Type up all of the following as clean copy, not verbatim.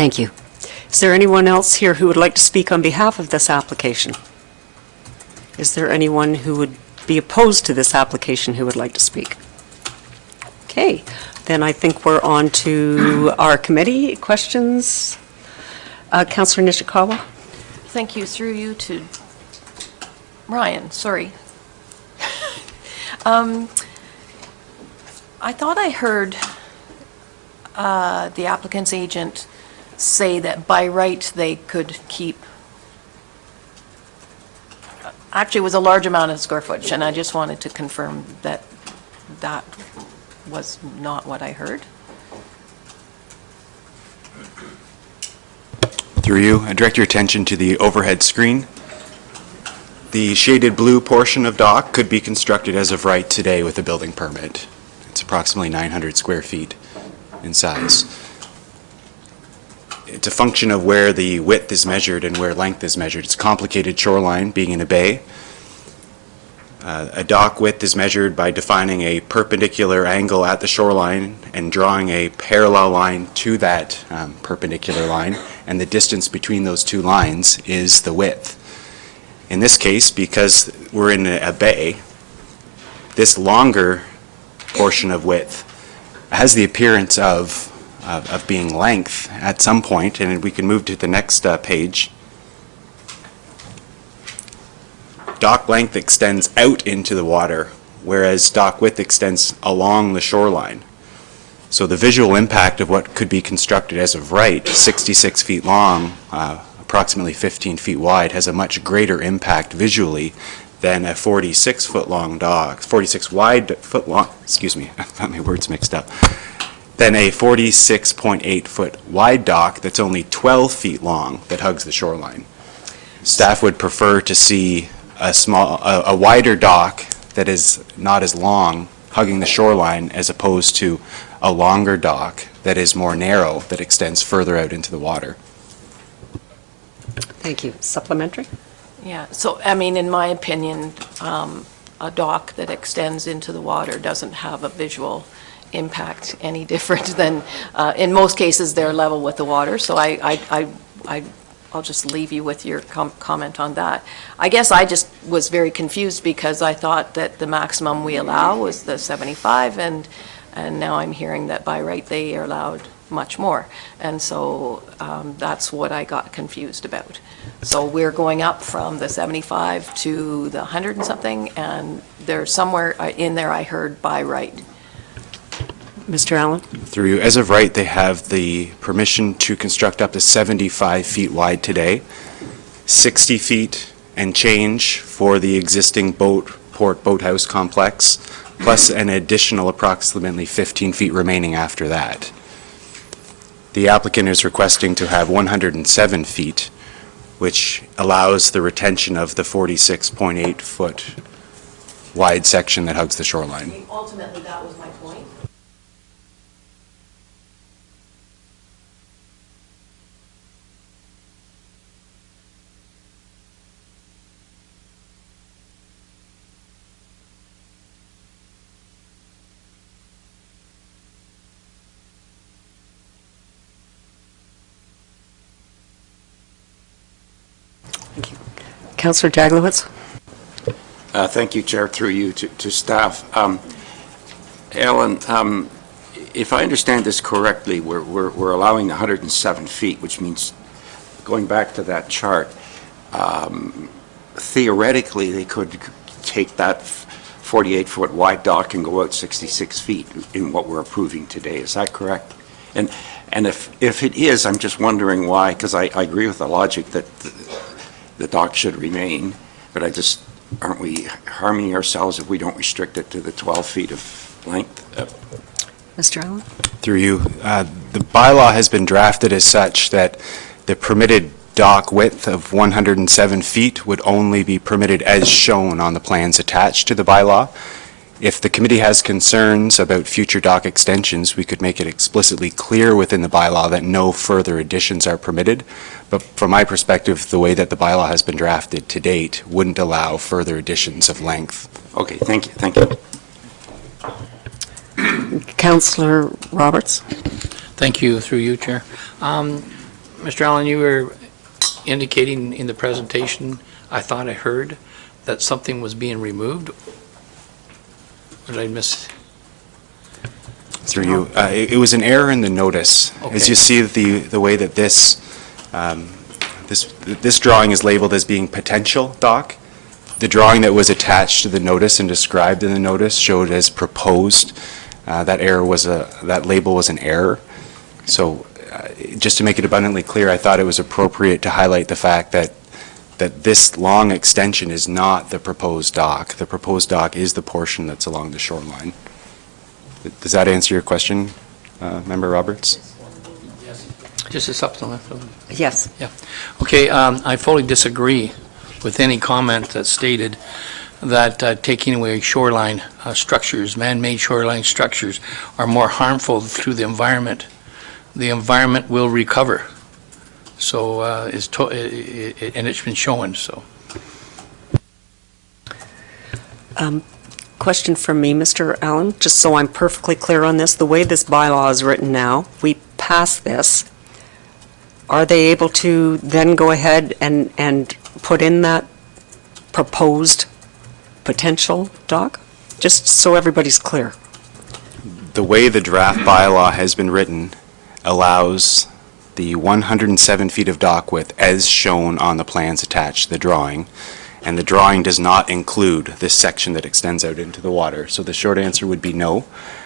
Thank you. Is there anyone else here who would like to speak on behalf of this application? Is there anyone who would be opposed to this application who would like to speak? Okay, then I think we're on to our committee questions. Councillor Nishikawa. Thank you. Through you to Ryan, sorry. I thought I heard the applicant's agent say that by right they could keep, actually it was a large amount of square footage, and I just wanted to confirm that that was not what I heard. Through you, I direct your attention to the overhead screen. The shaded blue portion of dock could be constructed as of right today with a building permit. It's approximately 900 square feet in size. It's a function of where the width is measured and where length is measured. It's a complicated shoreline, being in a bay. A dock width is measured by defining a perpendicular angle at the shoreline and drawing a parallel line to that perpendicular line, and the distance between those two lines is the width. In this case, because we're in a bay, this longer portion of width has the appearance of being length at some point, and we can move to the next page. Dock length extends out into the water, whereas dock width extends along the shoreline. So the visual impact of what could be constructed as of right, 66 feet long, approximately 15 feet wide, has a much greater impact visually than a 46 foot long dock, 46 wide foot long, excuse me, I got my words mixed up, than a 46.8 foot wide dock that's only 12 feet long that hugs the shoreline. Staff would prefer to see a wider dock that is not as long hugging the shoreline as opposed to a longer dock that is more narrow that extends further out into the water. Thank you. Supplementary? Yeah, so, I mean, in my opinion, a dock that extends into the water doesn't have a visual impact any different than, in most cases, they're level with the water, so I'll just leave you with your comment on that. I guess I just was very confused because I thought that the maximum we allow was the 75, and now I'm hearing that by right they are allowed much more. And so that's what I got confused about. So we're going up from the 75 to the 100 and something, and there's somewhere in there I heard by right. Mr. Allen? Through you, as of right, they have the permission to construct up to 75 feet wide today, 60 feet and change for the existing boathouse complex, plus an additional approximately 15 feet remaining after that. The applicant is requesting to have 107 feet, which allows the retention of the 46.8 foot wide section that hugs the shoreline. Ultimately, that was my point. Councillor Jaglowitz? Thank you, Chair. Through you to staff. Alan, if I understand this correctly, we're allowing 107 feet, which means, going back to that chart, theoretically they could take that 48-foot wide dock and go out 66 feet in what we're approving today. Is that correct? And if it is, I'm just wondering why, because I agree with the logic that the dock should remain, but aren't we harming ourselves if we don't restrict it to the 12 feet of length? Mr. Allen? Through you, the bylaw has been drafted as such that the permitted dock width of 107 feet would only be permitted as shown on the plans attached to the bylaw. If the committee has concerns about future dock extensions, we could make it explicitly clear within the bylaw that no further additions are permitted. But from my perspective, the way that the bylaw has been drafted to date wouldn't allow further additions of length. Okay, thank you. Thank you. Councillor Roberts? Thank you, through you, Chair. Mr. Allen, you were indicating in the presentation, I thought I heard, that something was being removed. Or did I miss? Through you. It was an error in the notice. As you see, the way that this drawing is labeled as being potential dock, the drawing that was attached to the notice and described in the notice showed as proposed. That label was an error. So just to make it abundantly clear, I thought it was appropriate to highlight the fact that this long extension is not the proposed dock. The proposed dock is the portion that's along the shoreline. Does that answer your question, Member Roberts? Just a supplement. Yes. Yeah. Okay, I fully disagree with any comment that stated that taking away shoreline structures, man-made shoreline structures, are more harmful to the environment. The environment will recover. So, and it's been shown, so. Question from me, Mr. Allen, just so I'm perfectly clear on this. The way this bylaw is written now, we pass this, are they able to then go ahead and put in that proposed potential dock? Just so everybody's clear. The way the draft bylaw has been written allows the 107 feet of dock width as shown on the plans attached to the drawing, and the drawing does not include this section that extends out into the water. So the short answer would be no.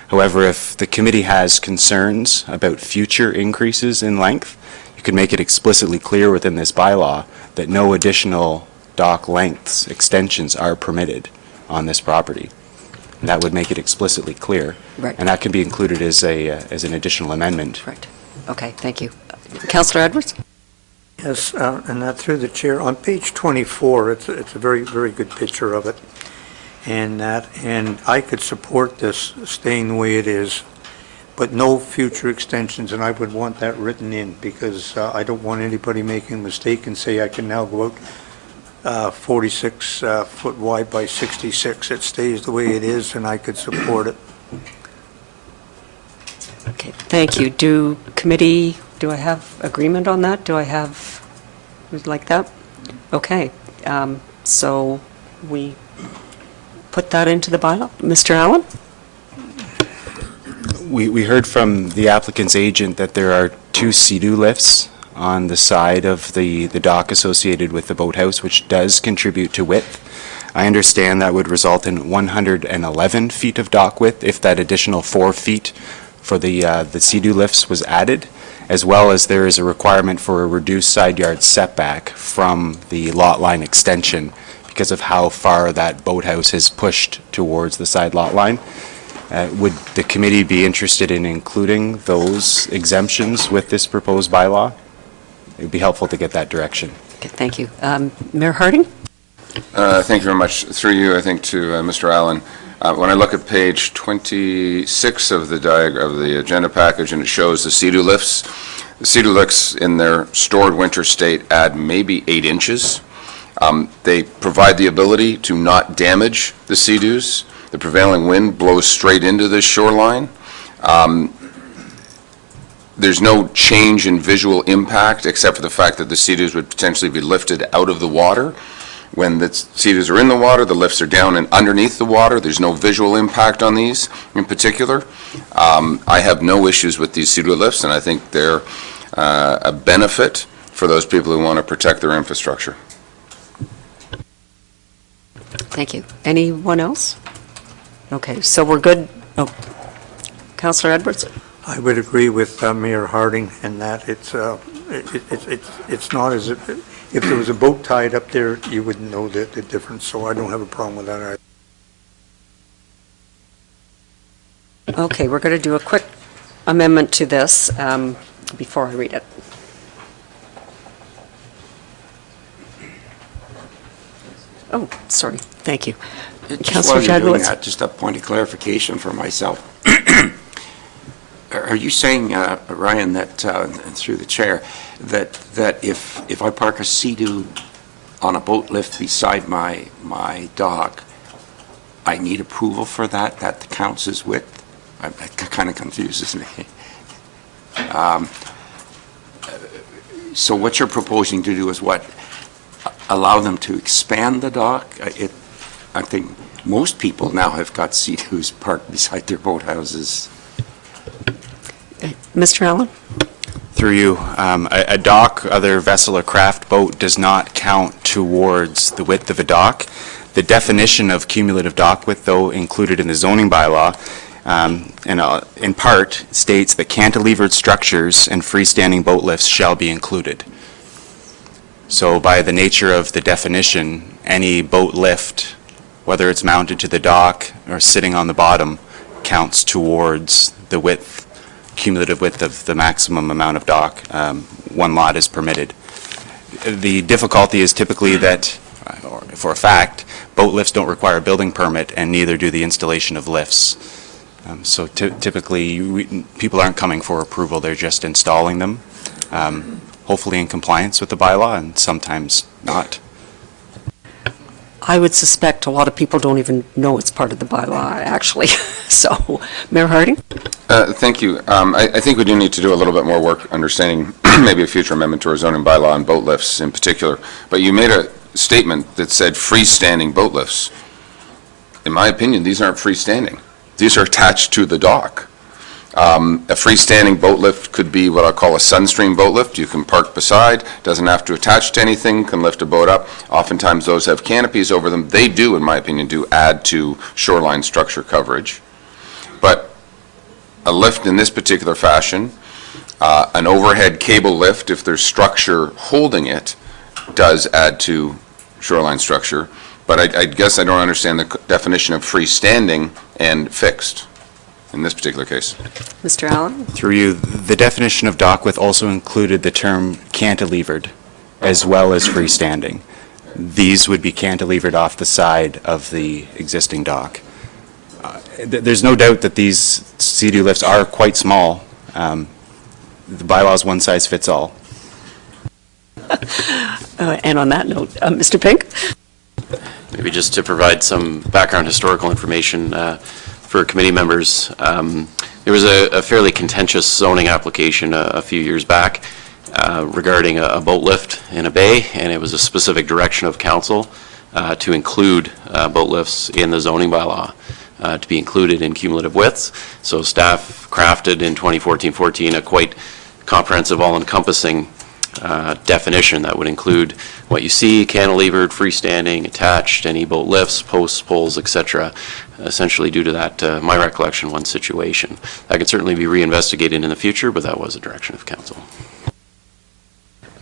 However, if the committee has concerns about future increases in length, you could make it explicitly clear within this bylaw that no additional dock lengths extensions are permitted on this property. And that would make it explicitly clear. Right. And that can be included as an additional amendment. Right. Okay, thank you. Councillor Edwards? Yes, and that through the chair, on page 24, it's a very, very good picture of it. And I could support this staying the way it is, but no future extensions, and I would want that written in, because I don't want anybody making a mistake and say I can now go out 46 foot wide by 66. It stays the way it is, and I could support it. Okay, thank you. Do I have agreement on that? Do I have, like that? Okay, so we put that into the bylaw. Mr. Allen? We heard from the applicant's agent that there are 2 Sea-Doo lifts on the side of the dock associated with the boathouse, which does contribute to width. I understand that would result in 111 feet of dock width if that additional 4 feet for the Sea-Doo lifts was added, as well as there is a requirement for a reduced side yard setback from the lot line extension because of how far that boathouse has pushed towards the side lot line. Would the committee be interested in including those exemptions with this proposed bylaw? It would be helpful to get that direction. Okay, thank you. Mayor Harding? Thank you very much. Through you, I think, to Mr. Allen. When I look at page 26 of the agenda package, and it shows the Sea-Doo lifts, the Sea-Doo lifts in their stored winter state add maybe 8 inches. They provide the ability to not damage the Sea-Doos. The prevailing wind blows straight into the shoreline. There's no change in visual impact except for the fact that the Sea-Doos would potentially be lifted out of the water. When the Sea-Doos are in the water, the lifts are down and underneath the water. There's no visual impact on these in particular. I have no issues with these Sea-Doo lifts, and I think they're a benefit for those people who want to protect their infrastructure. Thank you. Anyone else? Okay, so we're good. Oh, Councillor Edwards? I would agree with Mayor Harding in that it's not as if there was a boat tied up there, you wouldn't know the difference, so I don't have a problem with that either. Okay, we're going to do a quick amendment to this before I read it. Oh, sorry. Thank you. Just Councillor while you're doing Jadwitz. that, just a point of clarification for myself. Are you saying, Ryan, that, through the chair, that if I park a Sea-Doo on a boat lift beside my dock, I need approval for that? That counts as width? That kind of confuses me. So what you're proposing to do is what? Allow them to expand the dock? I think most people now have got Sea-Doos parked beside their boathouses. Mr. Allen? Through you, a dock, other vessel or craft boat does not count towards the width of a dock. The definition of cumulative dock width, though, included in the zoning bylaw, in part states that cantilevered structures and freestanding boat lifts shall be included. So by the nature of the definition, any boat lift, whether it's mounted to the dock or sitting on the bottom, counts towards the width, cumulative width of the maximum amount of dock one lot is permitted. The difficulty is typically that, or for a fact, boat lifts don't require a building permit, and neither do the installation of lifts. So typically, people aren't coming for approval, they're just installing them, hopefully in compliance with the bylaw, and sometimes not. I would suspect a lot of people don't even know it's part of the bylaw, actually. So, Mayor Harding? Thank you. I think we do need to do a little bit more work understanding maybe a future amendment to our zoning bylaw on boat lifts in particular. But you made a statement that said freestanding boat lifts. In my opinion, these aren't freestanding. These are attached to the dock. A freestanding boat lift could be what I call a sunstream boat lift. You can park beside, doesn't have to attach to anything, can lift a boat up. Oftentimes those have canopies over them. They do, in my opinion, add to shoreline structure coverage. But a lift in this particular fashion, an overhead cable lift, if there's structure holding it, does add to shoreline structure. But I guess I don't understand the definition of freestanding and fixed in this particular case. Mr. Allen? Through you, the definition of dock width also included the term cantilevered as well as freestanding. These would be cantilevered off the side of the existing dock. There's no doubt that these Sea-Doo lifts are quite small. The bylaw is one size fits all. And on that note, Mr. Pink? Maybe just to provide some background historical information for committee members. There was a fairly contentious zoning application a few years back regarding a boat lift in a bay, and it was a specific direction of council to include boat lifts in the zoning bylaw to be included in cumulative widths. So staff crafted in 2014-14 a quite comprehensive, all-encompassing definition that would include what you see, cantilevered, freestanding, attached, any boat lifts, posts, poles, etc., essentially due to that, my recollection, one situation. That could certainly be reinvestigated in the future, but that was a direction of council.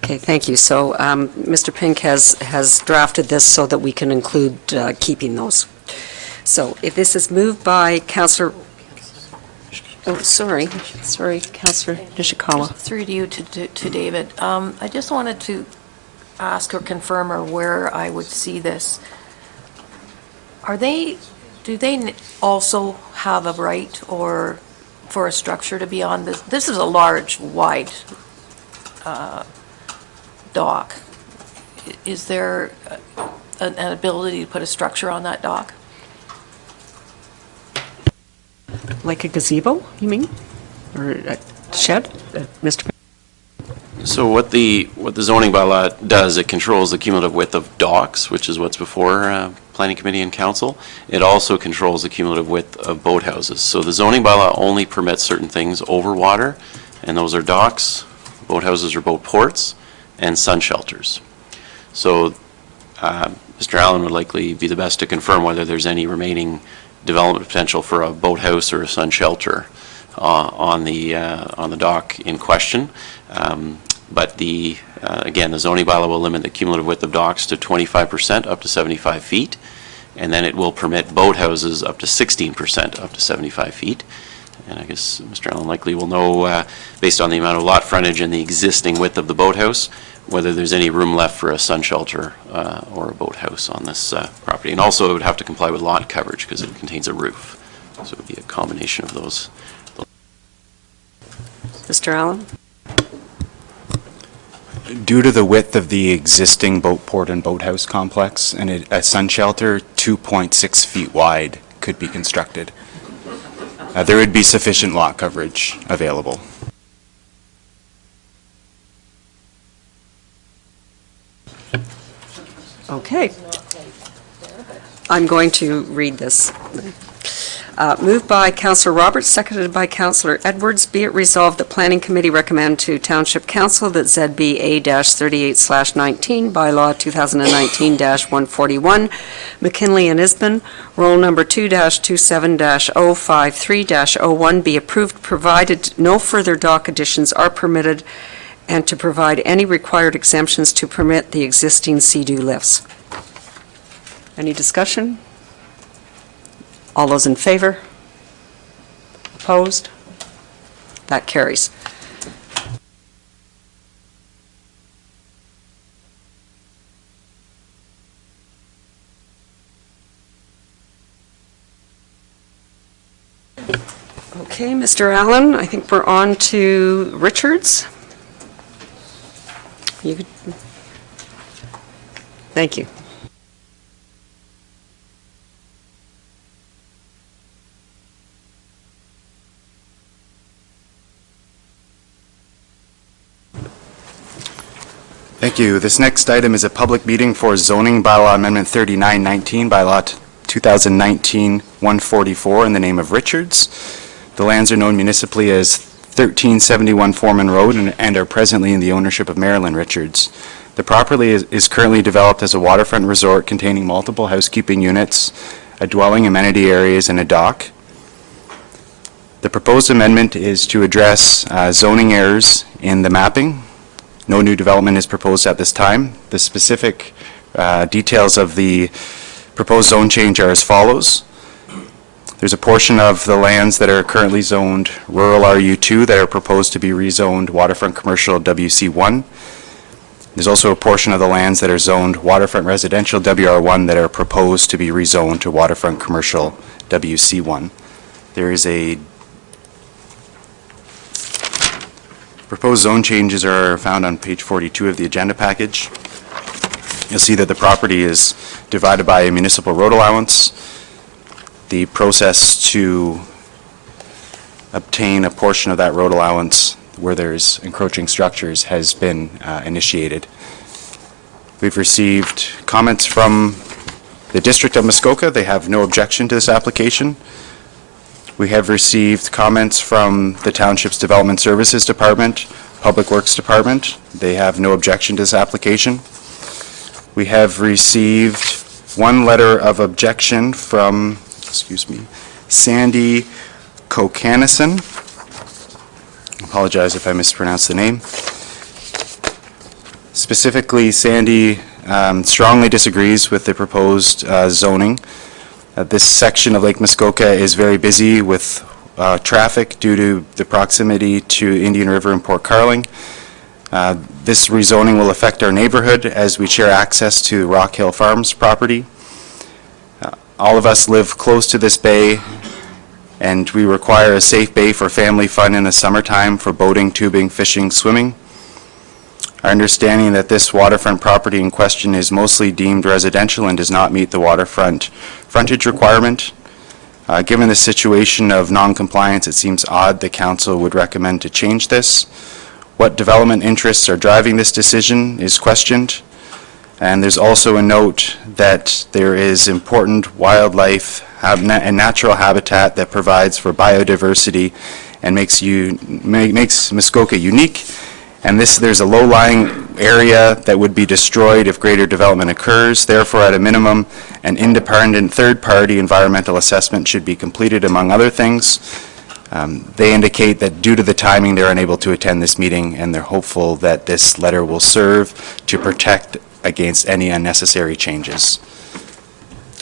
Okay, thank you. So Mr. Pink has drafted this so that we can include keeping those. So if this is moved by Councillor, sorry, Councillor Nishikawa. Through to you, to David. I just wanted to ask or confirm or where I would see this. Do they also have a right or for a structure to be on this? This is a large, wide dock. Is there an ability to put a structure on that dock? Like a gazebo, you mean? Or a shed? Mr. Pink? So what the zoning bylaw does, it controls the cumulative width of docks, which is what's before Planning Committee and Council. It also controls the cumulative width of boathouses. So the zoning bylaw only permits certain things over water, and those are docks, boathouses or boat ports, and sun shelters. So Mr. Allen would likely be the best to confirm whether there's any remaining development potential for a boathouse or a sun shelter on the dock in question. But again, the zoning bylaw will limit the cumulative width of docks to 25% up to 75 feet, and then it will permit boathouses up to 16% up to 75 feet. And I guess Mr. Allen likely will know, based on the amount of lot frontage and the existing width of the boathouse, whether there's any room left for a sun shelter or a boathouse on this property. And also it would have to comply with lot coverage because it contains a roof. So it would be a combination of those. Mr. Allen? Due to the width of the existing boat port and boathouse complex, and a sun shelter 2.6 feet wide could be constructed. There would be sufficient lot coverage available. Okay. I'm going to read this. Moved by Councillor Roberts, seconded by Councillor Edwards. Be it resolved that Planning Committee recommend to Township Council that ZBA-38/19, bylaw 2019-141, McKinley and Isbin, roll number 2-27-053-01 be approved, provided no further dock additions are permitted, and to provide any required exemptions to permit the existing sea-doo lifts. Any discussion? All those in favor? Opposed? That carries. Okay, Mr. Allen, I think we're on to Richards. You could... Thank you. Thank you. This next item is a public meeting for zoning bylaw amendment 3919, bylaw 2019-144 in the name of Richards. The lands are known municipally as 1371 Foreman Road and are presently in the ownership of Marilyn Richards. The property is currently developed as a waterfront resort containing multiple housekeeping units, a dwelling, amenity areas, and a dock. The proposed amendment is to address zoning errors in the mapping. No new development is proposed at this time. The specific details of the proposed zone change are as follows. There's a portion of the lands that are currently zoned rural RU2 that are proposed to be rezoned waterfront commercial WC1. There's also a portion of the lands that are zoned waterfront residential WR1 that are proposed to be rezoned to waterfront commercial WC1. There is a proposed zone changes are found on page 42 of the agenda package. You'll see that the property is divided by a municipal road allowance. The process to obtain a portion of that road allowance where there's encroaching structures has been initiated. We've received comments from the District of Muskoka. They have no objection to this application. We have received comments from the Township's Development Services Department, Public Works Department. They have no objection to this application. We have received one letter of objection from, Sandy Kokanison. I apologize if I mispronounced the name. Specifically, Sandy strongly disagrees with the proposed zoning. This section of Lake Muskoka is very busy with traffic due to the proximity to Indian River and Port Carling. This rezoning will affect our neighborhood as we share access to Rock Hill Farms property. All of us live close to this bay, and we require a safe bay for family fun in the summertime for boating, tubing, fishing, swimming. Our understanding that this waterfront property in question is mostly deemed residential and does not meet the waterfront frontage requirement. Given the situation of non-compliance, it seems odd the council would recommend to change this. What development interests are driving this decision is questioned. And there's also a note that there is important wildlife and natural habitat that provides for biodiversity and makes Muskoka unique. And there's a low-lying area that would be destroyed if greater development occurs. Therefore, at a minimum, an independent third-party environmental assessment should be completed, among other things. They indicate that due to the timing, they're unable to attend this meeting, and they're hopeful that this letter will serve to protect against any unnecessary changes.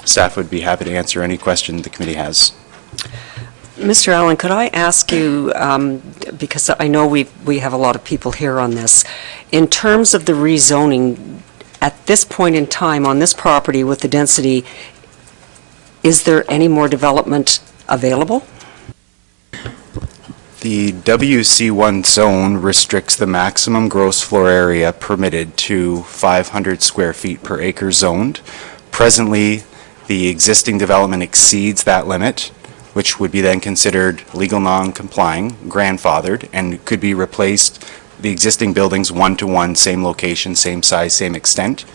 Staff would be happy to answer any question the committee has. Mr. Allen, could I ask you, because I know we have a lot of people here on this, in terms of the rezoning, at this point in time on this property with the density, is there any more development available? The WC1 zone restricts the maximum gross floor area permitted to 500 square feet per acre zoned. Presently, the existing development exceeds that limit, which would be then considered legal non-complying, grandfathered, and could be replaced, the existing buildings one-to-one, same location, same size, same extent.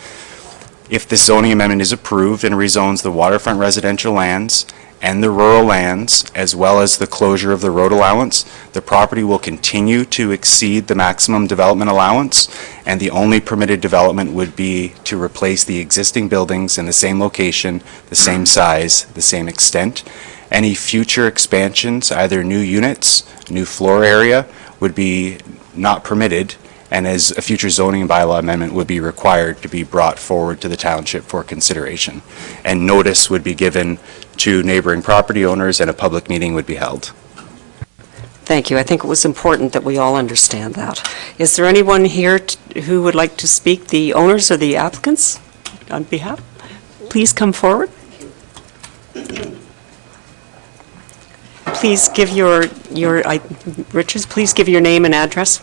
If this zoning amendment is approved and rezones the waterfront residential lands and the rural lands, as well as the closure of the road allowance, the property will continue to exceed the maximum development allowance, and the only permitted development would be to replace the existing buildings in the same location, the same size, the same extent. Any future expansions, either new units, new floor area, would be not permitted, and as a future zoning bylaw amendment would be required to be brought forward to the township for consideration. And notice would be given to neighboring property owners, and a public meeting would be held. Thank you. I think it was important that we all understand that. Is there anyone here who would like to speak, the owners or the applicants on behalf? Please come forward. Please give Richards, please give your name and address.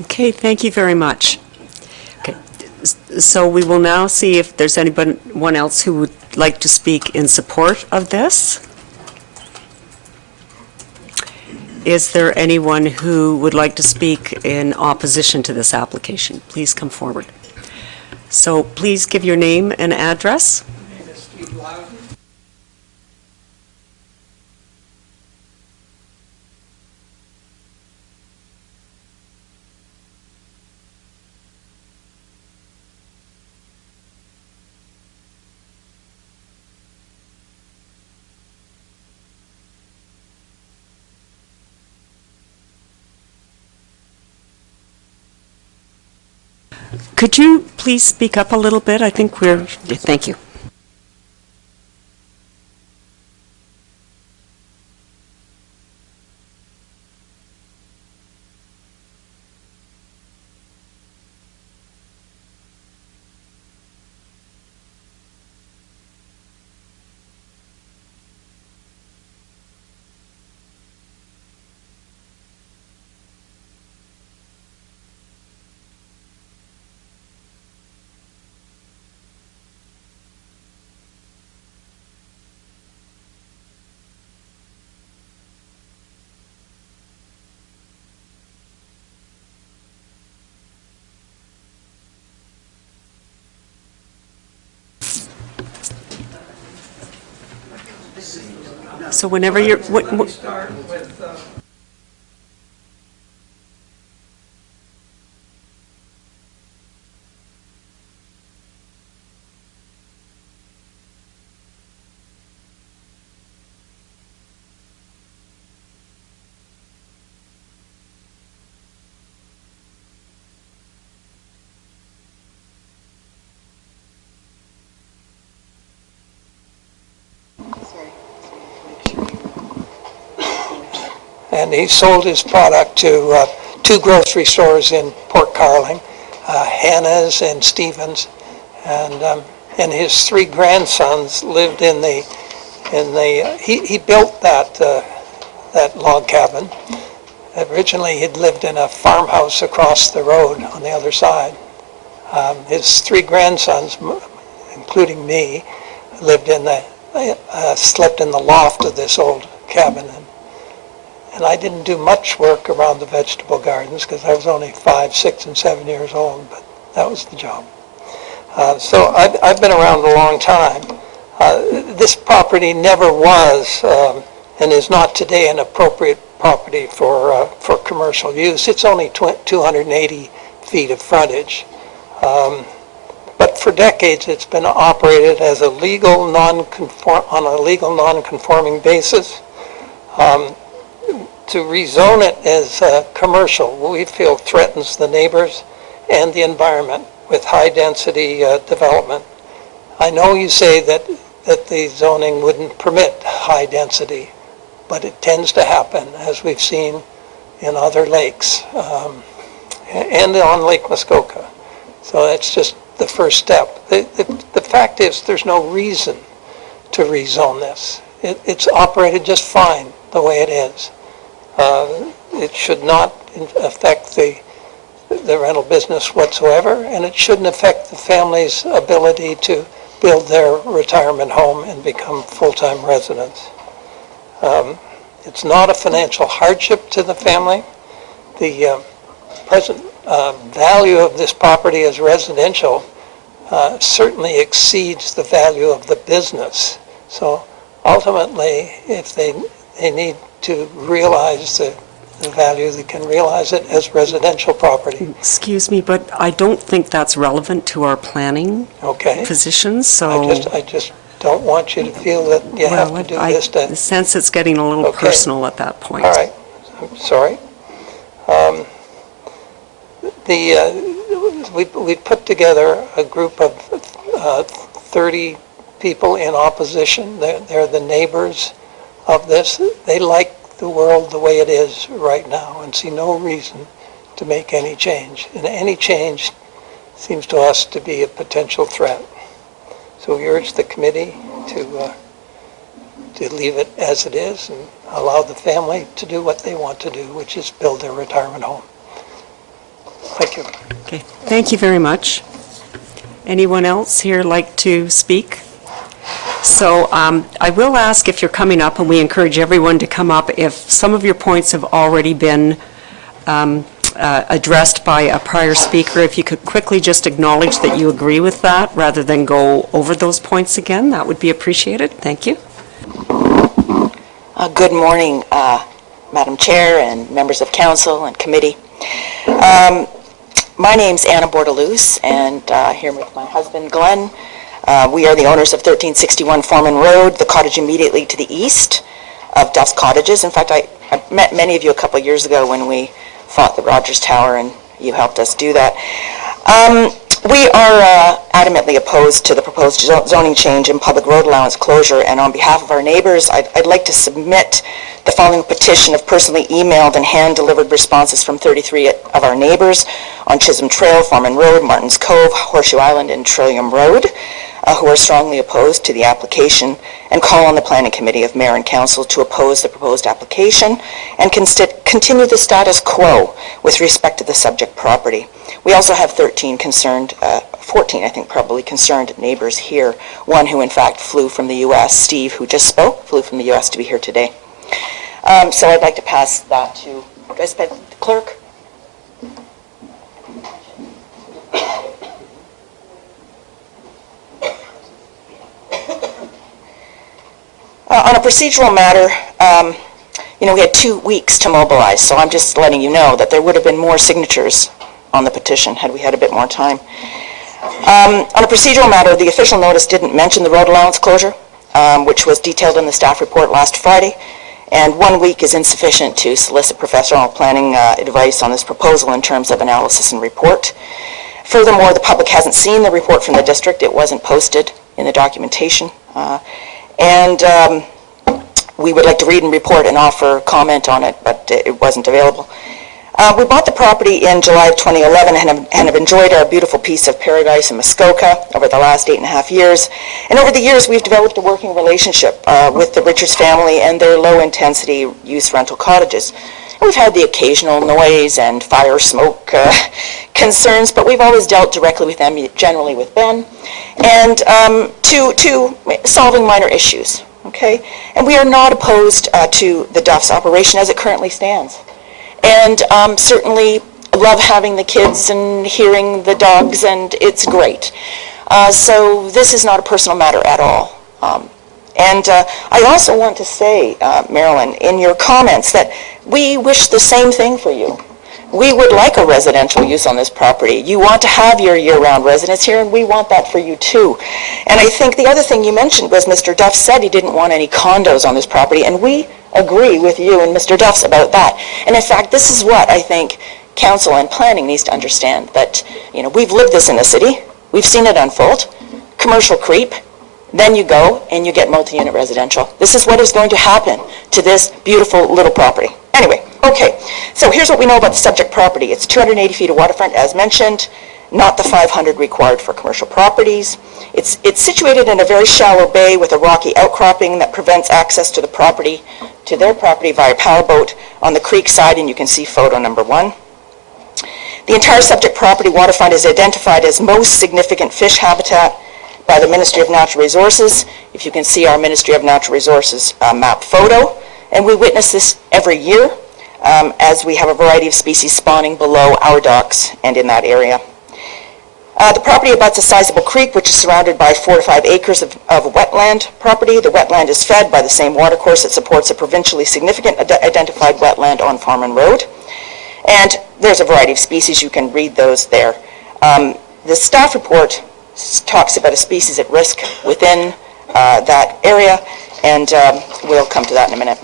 Okay, thank you very much. Okay, so we will now see if there's anyone else who would like to speak in support of this. Is there anyone who would like to speak in opposition to this application? Please come forward. So please give your name and address. Could you please speak up a little bit? I think we're, thank you. So whenever you're, and he sold his product to two grocery stores in Port Carling, Hannah's and Stevens, and his three grandsons lived in the he built that log cabin. Originally he'd lived in a farmhouse across the road on the other side. His three grandsons, including me, lived in slept in the loft of this old cabin. And I didn't do much work around the vegetable gardens because I was only 5, 6, and 7 years old, but that was the job. So I've been around a long time. This property never was and is not today an appropriate property for commercial use. It's only 280 feet of frontage. But for decades it's been operated as on a legal non-conforming basis. To rezone it as commercial, we feel threatens the neighbors and the environment with high-density development. I know you say that the zoning wouldn't permit high density, but it tends to happen, as we've seen in other lakes and on Lake Muskoka. So that's just the first step. The fact is there's no reason to rezone this. It's operated just fine the way it is. It should not affect the rental business whatsoever, and it shouldn't affect the family's ability to build their retirement home and become full-time residents. It's not a financial hardship to the family. The present value of this property as residential certainly exceeds the value of the business. So ultimately, if they need to realize the value, they can realize it as residential property. excuse me, but I don't think that's relevant to our planning Okay? positions, so... I just don't want you to feel that you have to do this to... I sense it's getting a little Okay. personal at that point. All right, I'm sorry. We put together a group of 30 people in opposition. They're the neighbors of this. They like the world the way it is right now and see no reason to make any change. And any change seems to us to be a potential threat. So we urge the committee to leave it as it is and allow the family to do what they want to do, which is build their retirement home. Thank you. Okay, thank you very much. Anyone else here like to speak? So I will ask if you're coming up, and we encourage everyone to come up, if some of your points have already been addressed by a prior speaker, if you could quickly just acknowledge that you agree with that rather than go over those points again, that would be appreciated. Thank you. Good morning, Madam Chair and members of council and committee. My name's Anna Bordaloose, and here with my husband, Glenn. We are the owners of 1361 Foreman Road, the cottage immediately to the east of Duff's Cottages. In fact, I met many of you a couple years ago when we fought the Rogers Tower, and you helped us do that. We are adamantly opposed to the proposed zoning change and public road allowance closure, and on behalf of our neighbors, I'd like to submit the following petition of personally emailed and hand-delivered responses from 33 of our neighbors on Chisholm Trail, Foreman Road, Martins Cove, Horseshoe Island, and Trillium Road, who are strongly opposed to the application, and call on the Planning Committee of Mayor and Council to oppose the proposed application and continue the status quo with respect to the subject property. We also have 14, I think, probably concerned neighbors here. One who, in fact, flew from the U.S., Steve, who just spoke, flew from the U.S. to be here today. So I'd like to pass that to, the clerk? On a procedural matter, we had 2 weeks to mobilize, so I'm just letting you know that there would have been more signatures on the petition had we had a bit more time. On a procedural matter, the official notice didn't mention the road allowance closure, which was detailed in the staff report last Friday, and 1 week is insufficient to solicit professional planning advice on this proposal in terms of analysis and report. Furthermore, the public hasn't seen the report from the district. It wasn't posted in the documentation. And we would like to read and report and offer comment on it, but it wasn't available. We bought the property in July of 2011 and have enjoyed our beautiful piece of paradise in Muskoka over the last 8.5 years. And over the years, we've developed a working relationship with the Richards family and their low-intensity use rental cottages. We've had the occasional noise and fire smoke concerns, but we've always dealt directly with them, generally with Ben, and to solving minor issues, okay? And we are not opposed to the Duff's operation as it currently stands. And certainly love having the kids and hearing the dogs, and it's great. So this is not a personal matter at all. And I also want to say, Marilyn, in your comments that we wish the same thing for you. We would like a residential use on this property. You want to have your year-round residence here, and we want that for you too. And I think the other thing you mentioned was Mr. Duff said he didn't want any condos on this property, and we agree with you and Mr. Duff's about that. And in fact, this is what I think council and planning needs to understand, that we've lived this in the city, we've seen it unfold, commercial creep, then you go and you get multi-unit residential. This is what is going to happen to this beautiful little property. Anyway, okay, so here's what we know about the subject property. It's 280 feet of waterfront, as mentioned, not the 500 required for commercial properties. It's situated in a very shallow bay with a rocky outcropping that prevents access to their property via powerboat on the creek side, and you can see photo number 1. The entire subject property waterfront is identified as most significant fish habitat by the Ministry of Natural Resources. If you can see our Ministry of Natural Resources map photo, and we witness this every year as we have a variety of species spawning below our docks and in that area. The property abuts a sizable creek which is surrounded by 4 to 5 acres of wetland property. The wetland is fed by the same watercourse that supports a provincially significant identified wetland on Foreman Road. And there's a variety of species. You can read those there. The staff report talks about a species at risk within that area, and we'll come to that in a minute.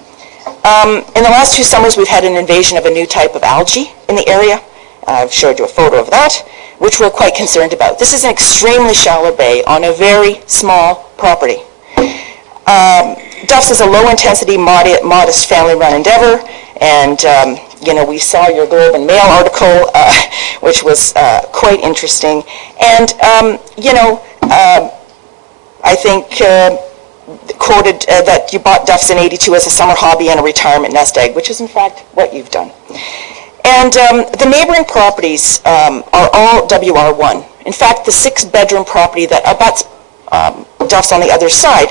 In the last 2 summers, we've had an invasion of a new type of algae in the area. I've showed you a photo of that, which we're quite concerned about. This is an extremely shallow bay on a very small property. Duff's is a low-intensity, modest family-run endeavor, and we saw your Globe and Mail article, which was quite interesting. And, I think quoted that you bought Duff's in '82 as a summer hobby and a retirement nest egg, which is in fact what you've done. And the neighboring properties are all WR1. In fact, the 6-bedroom property that abuts Duff's on the other side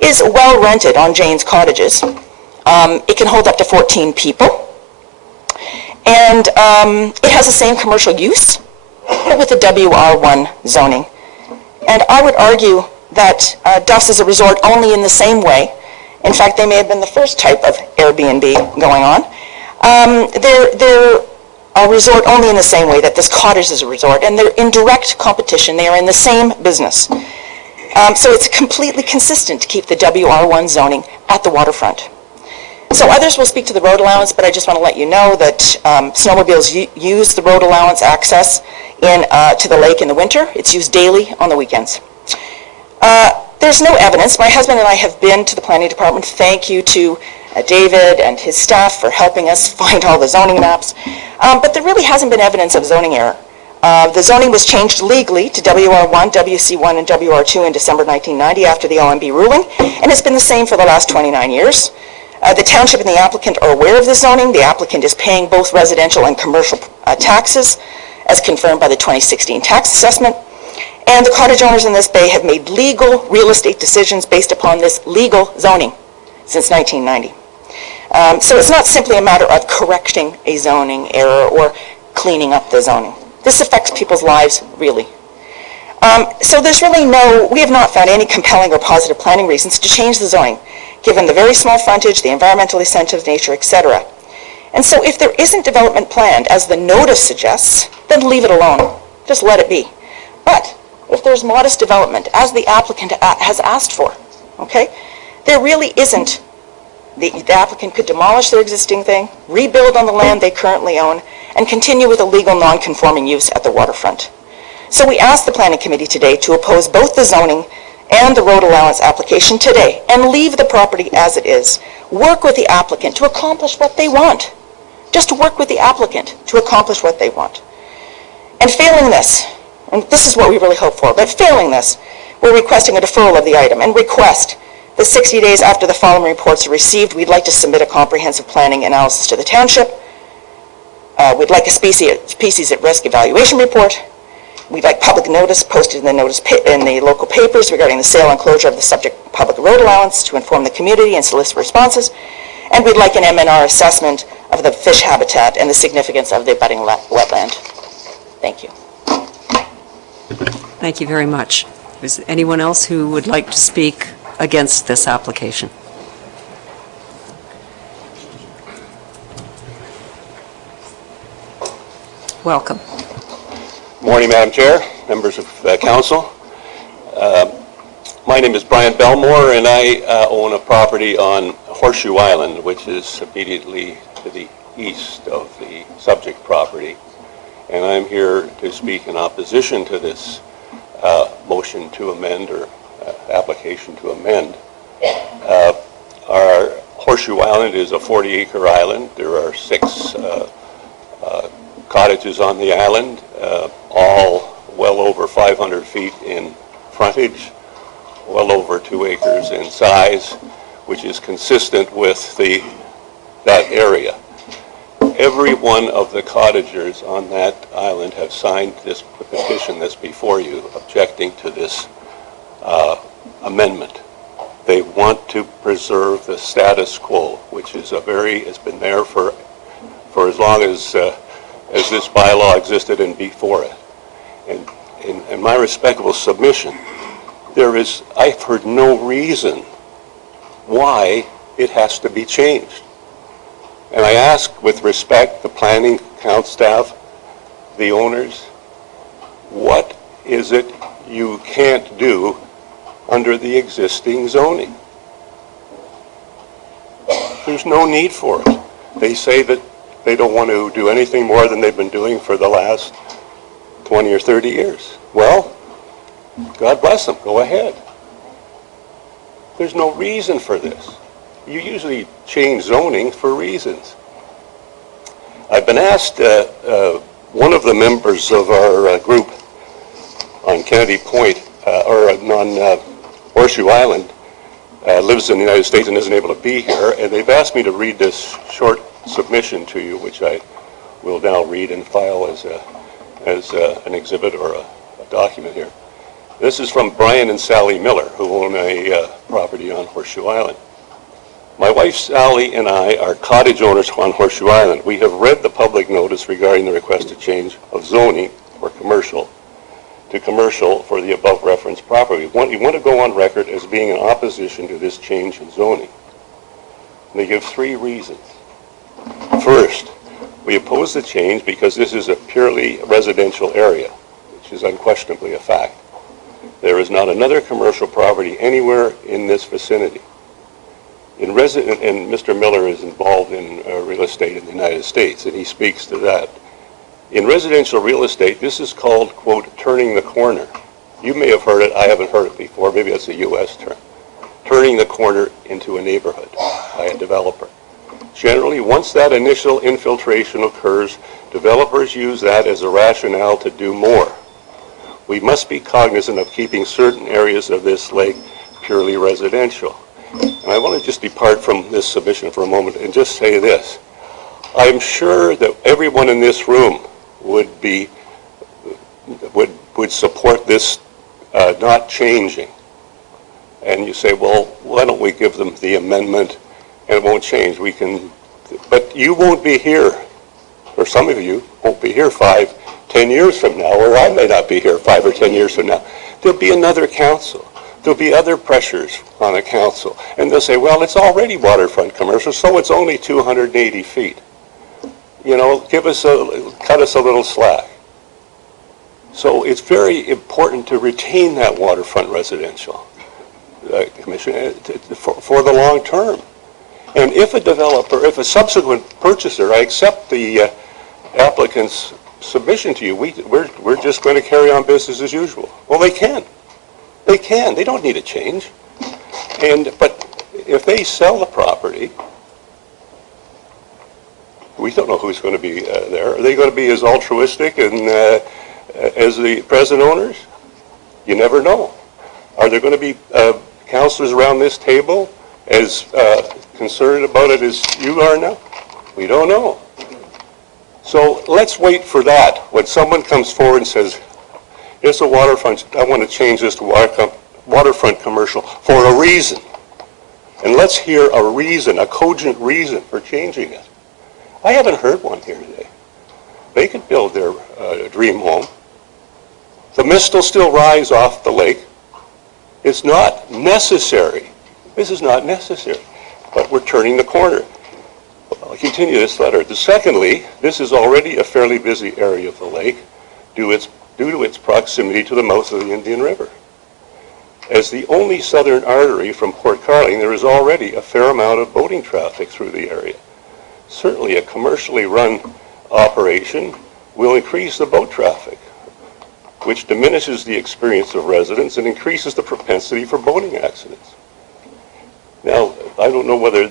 is well rented on Jane's Cottages. It can hold up to 14 people. And it has the same commercial use, but with the WR1 zoning. And I would argue that Duff's is a resort only in the same way. In fact, they may have been the first type of Airbnb going on. They're a resort only in the same way that this cottage is a resort, and they're in direct competition. They are in the same business. So it's completely consistent to keep the WR1 zoning at the waterfront. So others will speak to the road allowance, but I just want to let you know that snowmobiles use the road allowance access to the lake in the winter. It's used daily on the weekends. There's no evidence. My husband and I have been to the planning department. Thank you to David and his staff for helping us find all the zoning maps. But there really hasn't been evidence of zoning error. The zoning was changed legally to WR1, WC1, and WR2 in December 1990 after the OMB ruling, and it's been the same for the last 29 years. The township and the applicant are aware of the zoning. The applicant is paying both residential and commercial taxes, as confirmed by the 2016 tax assessment. And the cottage owners in this bay have made legal real estate decisions based upon this legal zoning since 1990. So it's not simply a matter of correcting a zoning error or cleaning up the zoning. This affects people's lives, really. So there's really we have not found any compelling or positive planning reasons to change the zoning, given the very small frontage, the environmentally sensitive nature, etc. And so if there isn't development planned, as the notice suggests, then leave it alone. Just let it be. But if there's modest development, as the applicant has asked for, okay, there really isn't. The applicant could demolish their existing thing, rebuild on the land they currently own, and continue with a legal non-conforming use at the waterfront. So we asked the Planning Committee today to oppose both the zoning and the road allowance application today and leave the property as it is. Work with the applicant to accomplish what they want. Just work with the applicant to accomplish what they want. And failing this, and this is what we really hope for, but failing this, we're requesting a deferral of the item and request that 60 days after the following reports are received, we'd like to submit a comprehensive planning analysis to the township. We'd like a species at risk evaluation report. We'd like public notice posted in the local papers regarding the sale and closure of the subject public road allowance to inform the community and solicit responses. And we'd like an MNR assessment of the fish habitat and the significance of the abutting wetland. Thank you. Thank you very much. Is there anyone else who would like to speak against this application? Welcome. Morning, Madam Chair, members of council. My name is Brian Belmore, and I own a property on Horseshoe Island, which is immediately to the east of the subject property. And I'm here to speak in opposition to this motion to amend or application to amend. Our Horseshoe Island is a 40-acre island. There are 6 cottages on the island, all well over 500 feet in frontage, well over 2 acres in size, which is consistent with that area. Every one of the cottagers on that island have signed this petition that's before you, objecting to this amendment. They want to preserve the status quo, which is has been there for as long as this bylaw existed and before it. And in my respectable submission, I've heard no reason why it has to be changed. And I ask with respect the planning council staff, the owners, what is it you can't do under the existing zoning? There's no need for it. They say that they don't want to do anything more than they've been doing for the last 20 or 30 years. Well, God bless them, go ahead. There's no reason for this. You usually change zoning for reasons. I've been asked, one of the members of our group on Kennedy Point, or on Horseshoe Island, lives in the United States and isn't able to be here, and they've asked me to read this short submission to you, which I we'll now read and file as an exhibit or a document here. This is from Brian and Sally Miller, who own a property on Horseshoe Island. My wife Sally and I are cottage owners on Horseshoe Island. We have read the public notice regarding the requested change of zoning for commercial to commercial for the above referenced property. You want to go on record as being in opposition to this change in zoning. And they give 3 reasons. First, we oppose the change because this is a purely residential area, which is unquestionably a fact. There is not another commercial property anywhere in this vicinity. And Mr. Miller is involved in real estate in the United States, and he speaks to that. In residential real estate, this is called, quote, turning the corner. You may have heard it, I haven't heard it before, maybe that's a U.S. term. Turning the corner into a neighborhood by a developer. Generally, once that initial infiltration occurs, developers use that as a rationale to do more. We must be cognizant of keeping certain areas of this lake purely residential. And I want to just depart from this submission for a moment and just say this. I'm sure that everyone in this room would support this not changing. And you say, well, why don't we give them the amendment and it won't change? But you won't be here, or some of you won't be here 5, 10 years from now, or I may not be here 5 or 10 years from now. There'll be another council. There'll be other pressures on the council. And they'll say, well, it's already waterfront commercial, so it's only 280 feet. You know, cut us a little slack. So it's very important to retain that waterfront residential commission for the long term. And if a subsequent purchaser, I accept the applicant's submission to you, we're just going to carry on business as usual. Well, they can. They can. They don't need a change. But if they sell the property, we don't know who's going to be there. Are they going to be as altruistic and as the present owners? You never know. Are there going to be councillors around this table as concerned about it as you are now? We don't know. So let's wait for that. When someone comes forward and says, it's a waterfront, I want to change this to waterfront commercial for a reason. And let's hear a reason, a cogent reason for changing it. I haven't heard one here today. They could build their dream home. The mist will still rise off the lake. It's not necessary. This is not necessary. But we're turning the corner. I'll continue this letter. Secondly, this is already a fairly busy area of the lake due to its proximity to the mouth of the Indian River. As the only southern artery from Port Carling, there is already a fair amount of boating traffic through the area. Certainly a commercially run operation will increase the boat traffic, which diminishes the experience of residents and increases the propensity for boating accidents. Now, I don't know whether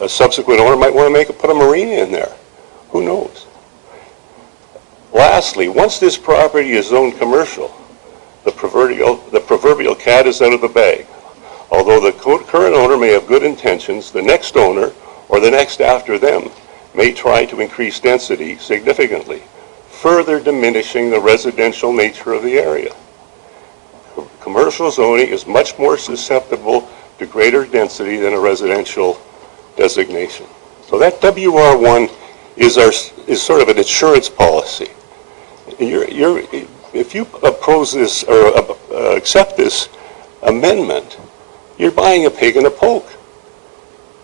a subsequent owner might want to put a marina in there. Who knows? Lastly, once this property is zoned commercial, the proverbial cat is out of the bag. Although the current owner may have good intentions, the next owner or the next after them may try to increase density significantly, further diminishing the residential nature of the area. Commercial zoning is much more susceptible to greater density than a residential designation. So that WR1 is sort of an insurance policy. If you oppose this or accept this amendment, you're buying a pig in a poke.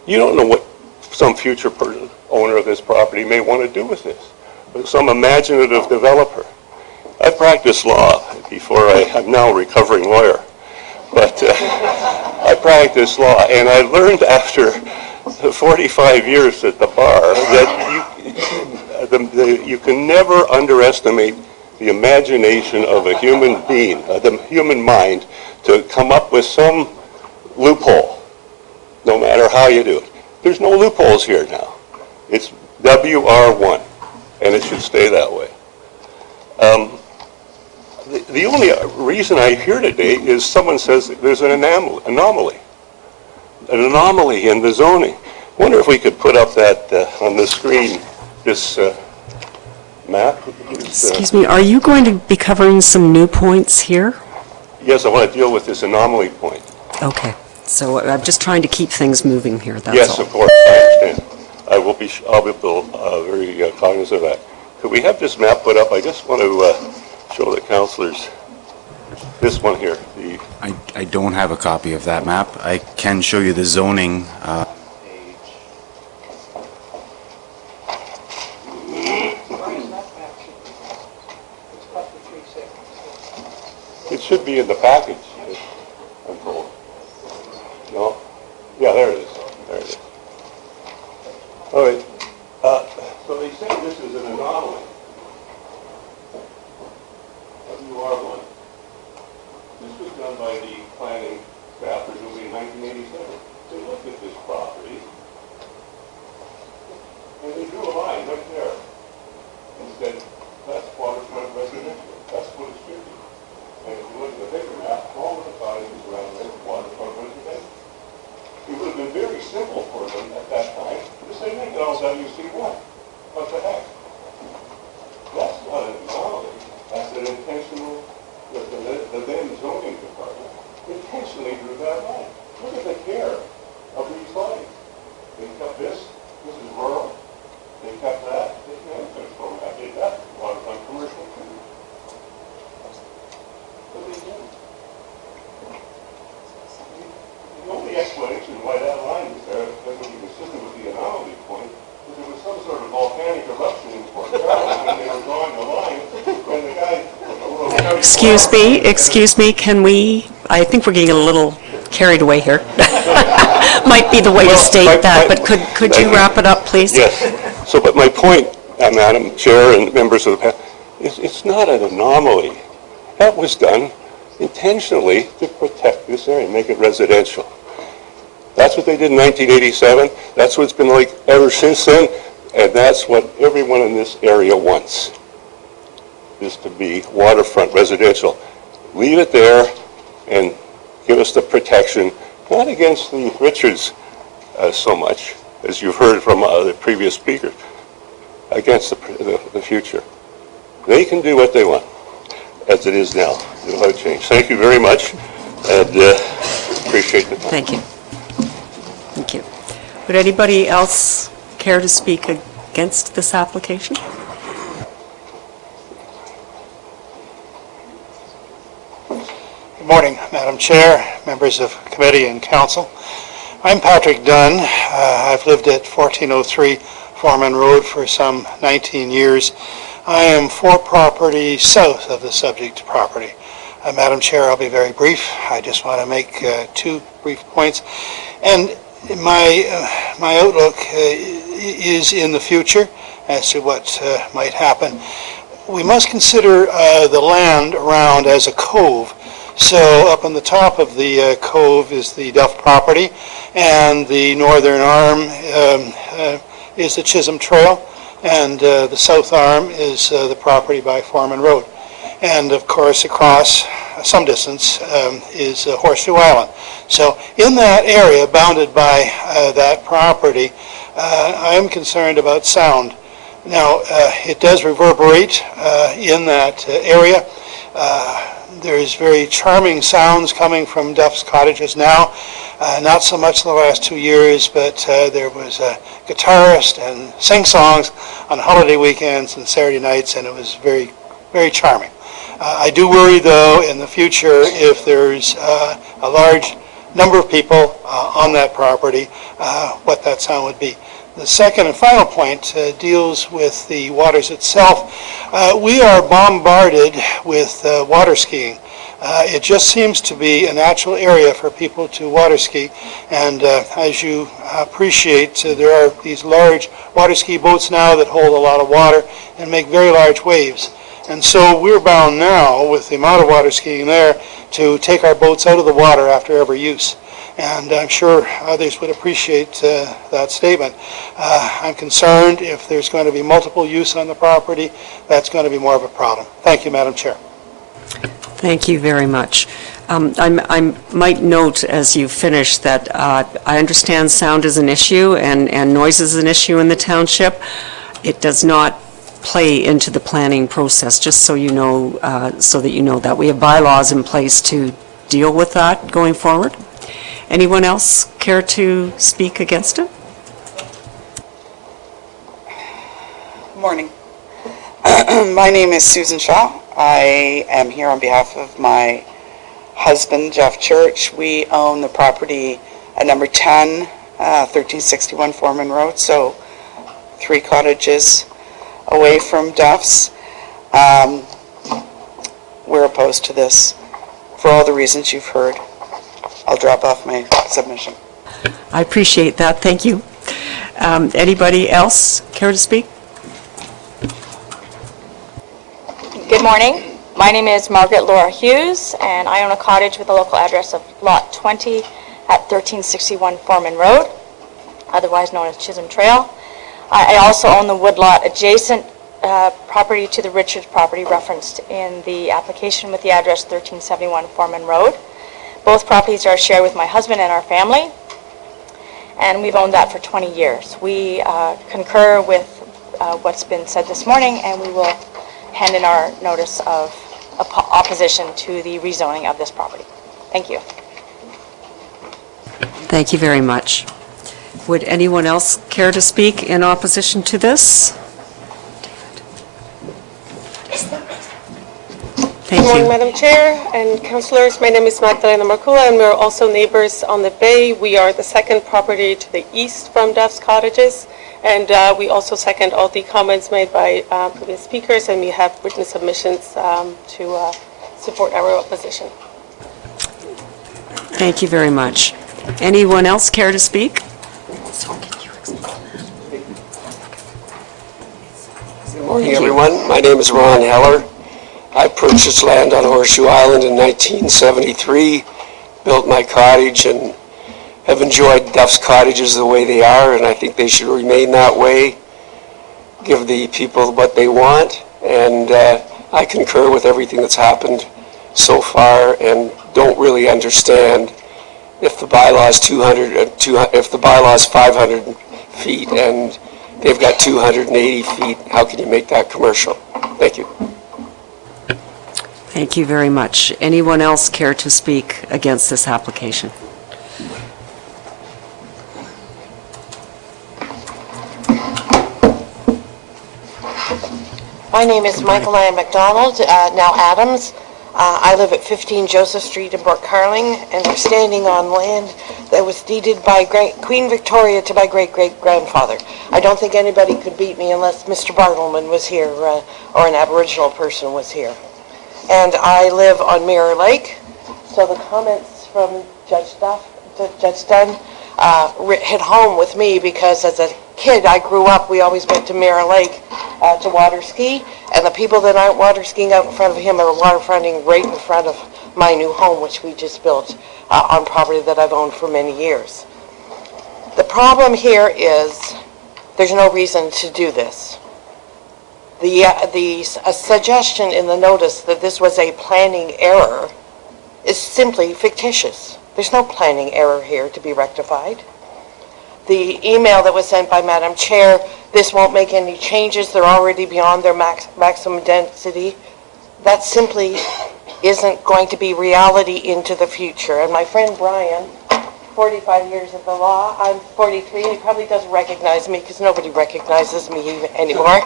You don't know what some future owner of this property may want to do with this. Some imaginative developer. I practiced law before I'm now a recovering lawyer. But I practiced law, and I learned after 45 years at the bar that you can never underestimate the imagination of a human being, the human mind, to come up with some loophole, no matter how you do it. There's no loopholes here now. It's WR1, and it should stay that way. The only reason I'm here today is someone says there's an anomaly in the zoning. I wonder if we could put up that on the screen this map is... Excuse me, are you going to be covering some new points here? Yes, I want to deal with this anomaly point. Okay, so I'm just trying to keep things moving here, that's all. Yes, of course, I understand. I'll be very cognizant of that. Could we have this map put up? I just want to show the councilors this one here. I don't have a copy of that map. I can show you the zoning. It should be in the package, I'm told. No? Yeah, there it is. There it is. All right. So they say this is an anomaly. WR1. This was done by the planning staff presumably in 1987. They looked at this property and they drew a line right there and said, that's waterfront residential. That's what it should be. And if you look at the bigger map, all of the cottages around there are waterfront residential. It would have been very simple for them at that time to say, make it all WC1. What the heck? That's not an anomaly. That's an intentional, the then zoning department intentionally drew that line. Look at the care of these lines. They kept this is rural. They kept that. They can't control that. They got waterfront commercial too. But they didn't. The only explanation why that line was there, that would be consistent with the anomaly point, was there was some sort of volcanic eruption in Fort Carolyn when they were drawing the line, and the guy... Excuse me, can we, I think we're getting a little carried away here. Might be the way to state that, but could you wrap it up, please? Yes. So, but my point, Madam Chair and members of the panel, is it's not an anomaly. That was done intentionally to protect this area, make it residential. That's what they did in 1987. That's what it's been like ever since then. And that's what everyone in this area wants, is to be waterfront residential. Leave it there and give us the protection, not against the Richards so much, as you've heard from the previous speaker, against the future. They can do what they want, as it is now. There's no change. Thank you very much, and appreciate the time. Thank you. Thank you. Would anybody else care to speak against this application? Good morning, Madam Chair, members of committee and council. I'm Patrick Dunn. I've lived at 1403 Foreman Road for some 19 years. I am for property south of the subject property. Madam Chair, I'll be very brief. I just want to make two brief points. And my outlook is in the future as to what might happen. We must consider the land around as a cove. So up on the top of the cove is the Duff property, and the northern arm is the Chisholm Trail, and the south arm is the property by Foreman Road. And of course across some distance is Horseshoe Island. So in that area bounded by that property, I am concerned about sound. Now it does reverberate in that area. There's very charming sounds coming from Duff's cottages now. Not so much the last 2 years, but there was a guitarist and sing songs on holiday weekends and Saturday nights, and it was very, very charming. I do worry, though, in the future, if there's a large number of people on that property, what that sound would be. The second and final point deals with the waters itself. We are bombarded with water skiing. It just seems to be a natural area for people to water ski, and as you appreciate, there are these large water ski boats now that hold a lot of water and make very large waves. And so we're bound now, with the amount of water skiing there, to take our boats out of the water after every use. And I'm sure others would appreciate that statement. I'm concerned if there's going to be multiple use on the property, that's going to be more of a problem. Thank you, Madam Chair. Thank you very much. I might note as you finish that I understand sound is an issue and noise is an issue in the township. it does not play into the planning process, just so you know, so that you know that. We have bylaws in place to deal with that going forward. Anyone else care to speak against it? Morning. My name is Susan Shaw. I am here on behalf of my husband, Jeff Church. We own the property at number 10, 1361 Foreman Road, so 3 cottages away from Duff's. We're opposed to this for all the reasons you've heard. I'll drop off my submission. I appreciate that, thank you. Anybody else care to speak? Good morning. My name is Margaret Laura Hughes, and I own a cottage with a local address of Lot 20 at 1361 Foreman Road, otherwise known as Chisholm Trail. I also own the woodlot adjacent property to the Richards property referenced in the application with the address 1371 Foreman Road. Both properties are shared with my husband and our family, and we've owned that for 20 years. We concur with what's been said this morning, and we will hand in our notice of opposition to the rezoning of this property. Thank you. Thank you very much. Would anyone else care to speak in opposition to this? Thank Good morning, you. Madam Chair and councillors. My name is Magdalena Marcula, and we're also neighbours on the bay. We are the second property to the east from Duff's Cottages, and we also second all the comments made by previous speakers, and we have written submissions to support our opposition. Thank you very much. Anyone else care to speak? Good morning, everyone. My name is Ron Heller. I purchased land on Horseshoe Island in 1973, built my cottage, and have enjoyed Duff's Cottages the way they are, and I think they should remain that way, give the people what they want, and I concur with everything that's happened so far and don't really understand if the bylaw is 500 feet and they've got 280 feet, how can you make that commercial? Thank you. Thank you very much. Anyone else care to speak against this application? My name is Michael Ann McDonald, now Adams. I live at 15 Joseph Street in Port Carling, and we're standing on land that was deeded by Queen Victoria to my great-great-grandfather. I don't think anybody could beat me unless Mr. Bartleman was here or an Aboriginal person was here. And I live on Mirror Lake, so the comments from Judge Dunn hit home with me because as a kid I grew up, we always went to Mirror Lake to water ski, and the people that aren't water skiing out in front of him are waterfronting right in front of my new home, which we just built on property that I've owned for many years. The problem here is there's no reason to do this. The suggestion in the notice that this was a planning error is simply fictitious. There's no planning error here to be rectified. The email that was sent by Madam Chair, this won't make any changes, they're already beyond their maximum density, that simply isn't going to be reality into the future. And my friend Brian, 45 years of the law, I'm 43, and he probably doesn't recognize me because nobody recognizes me anymore.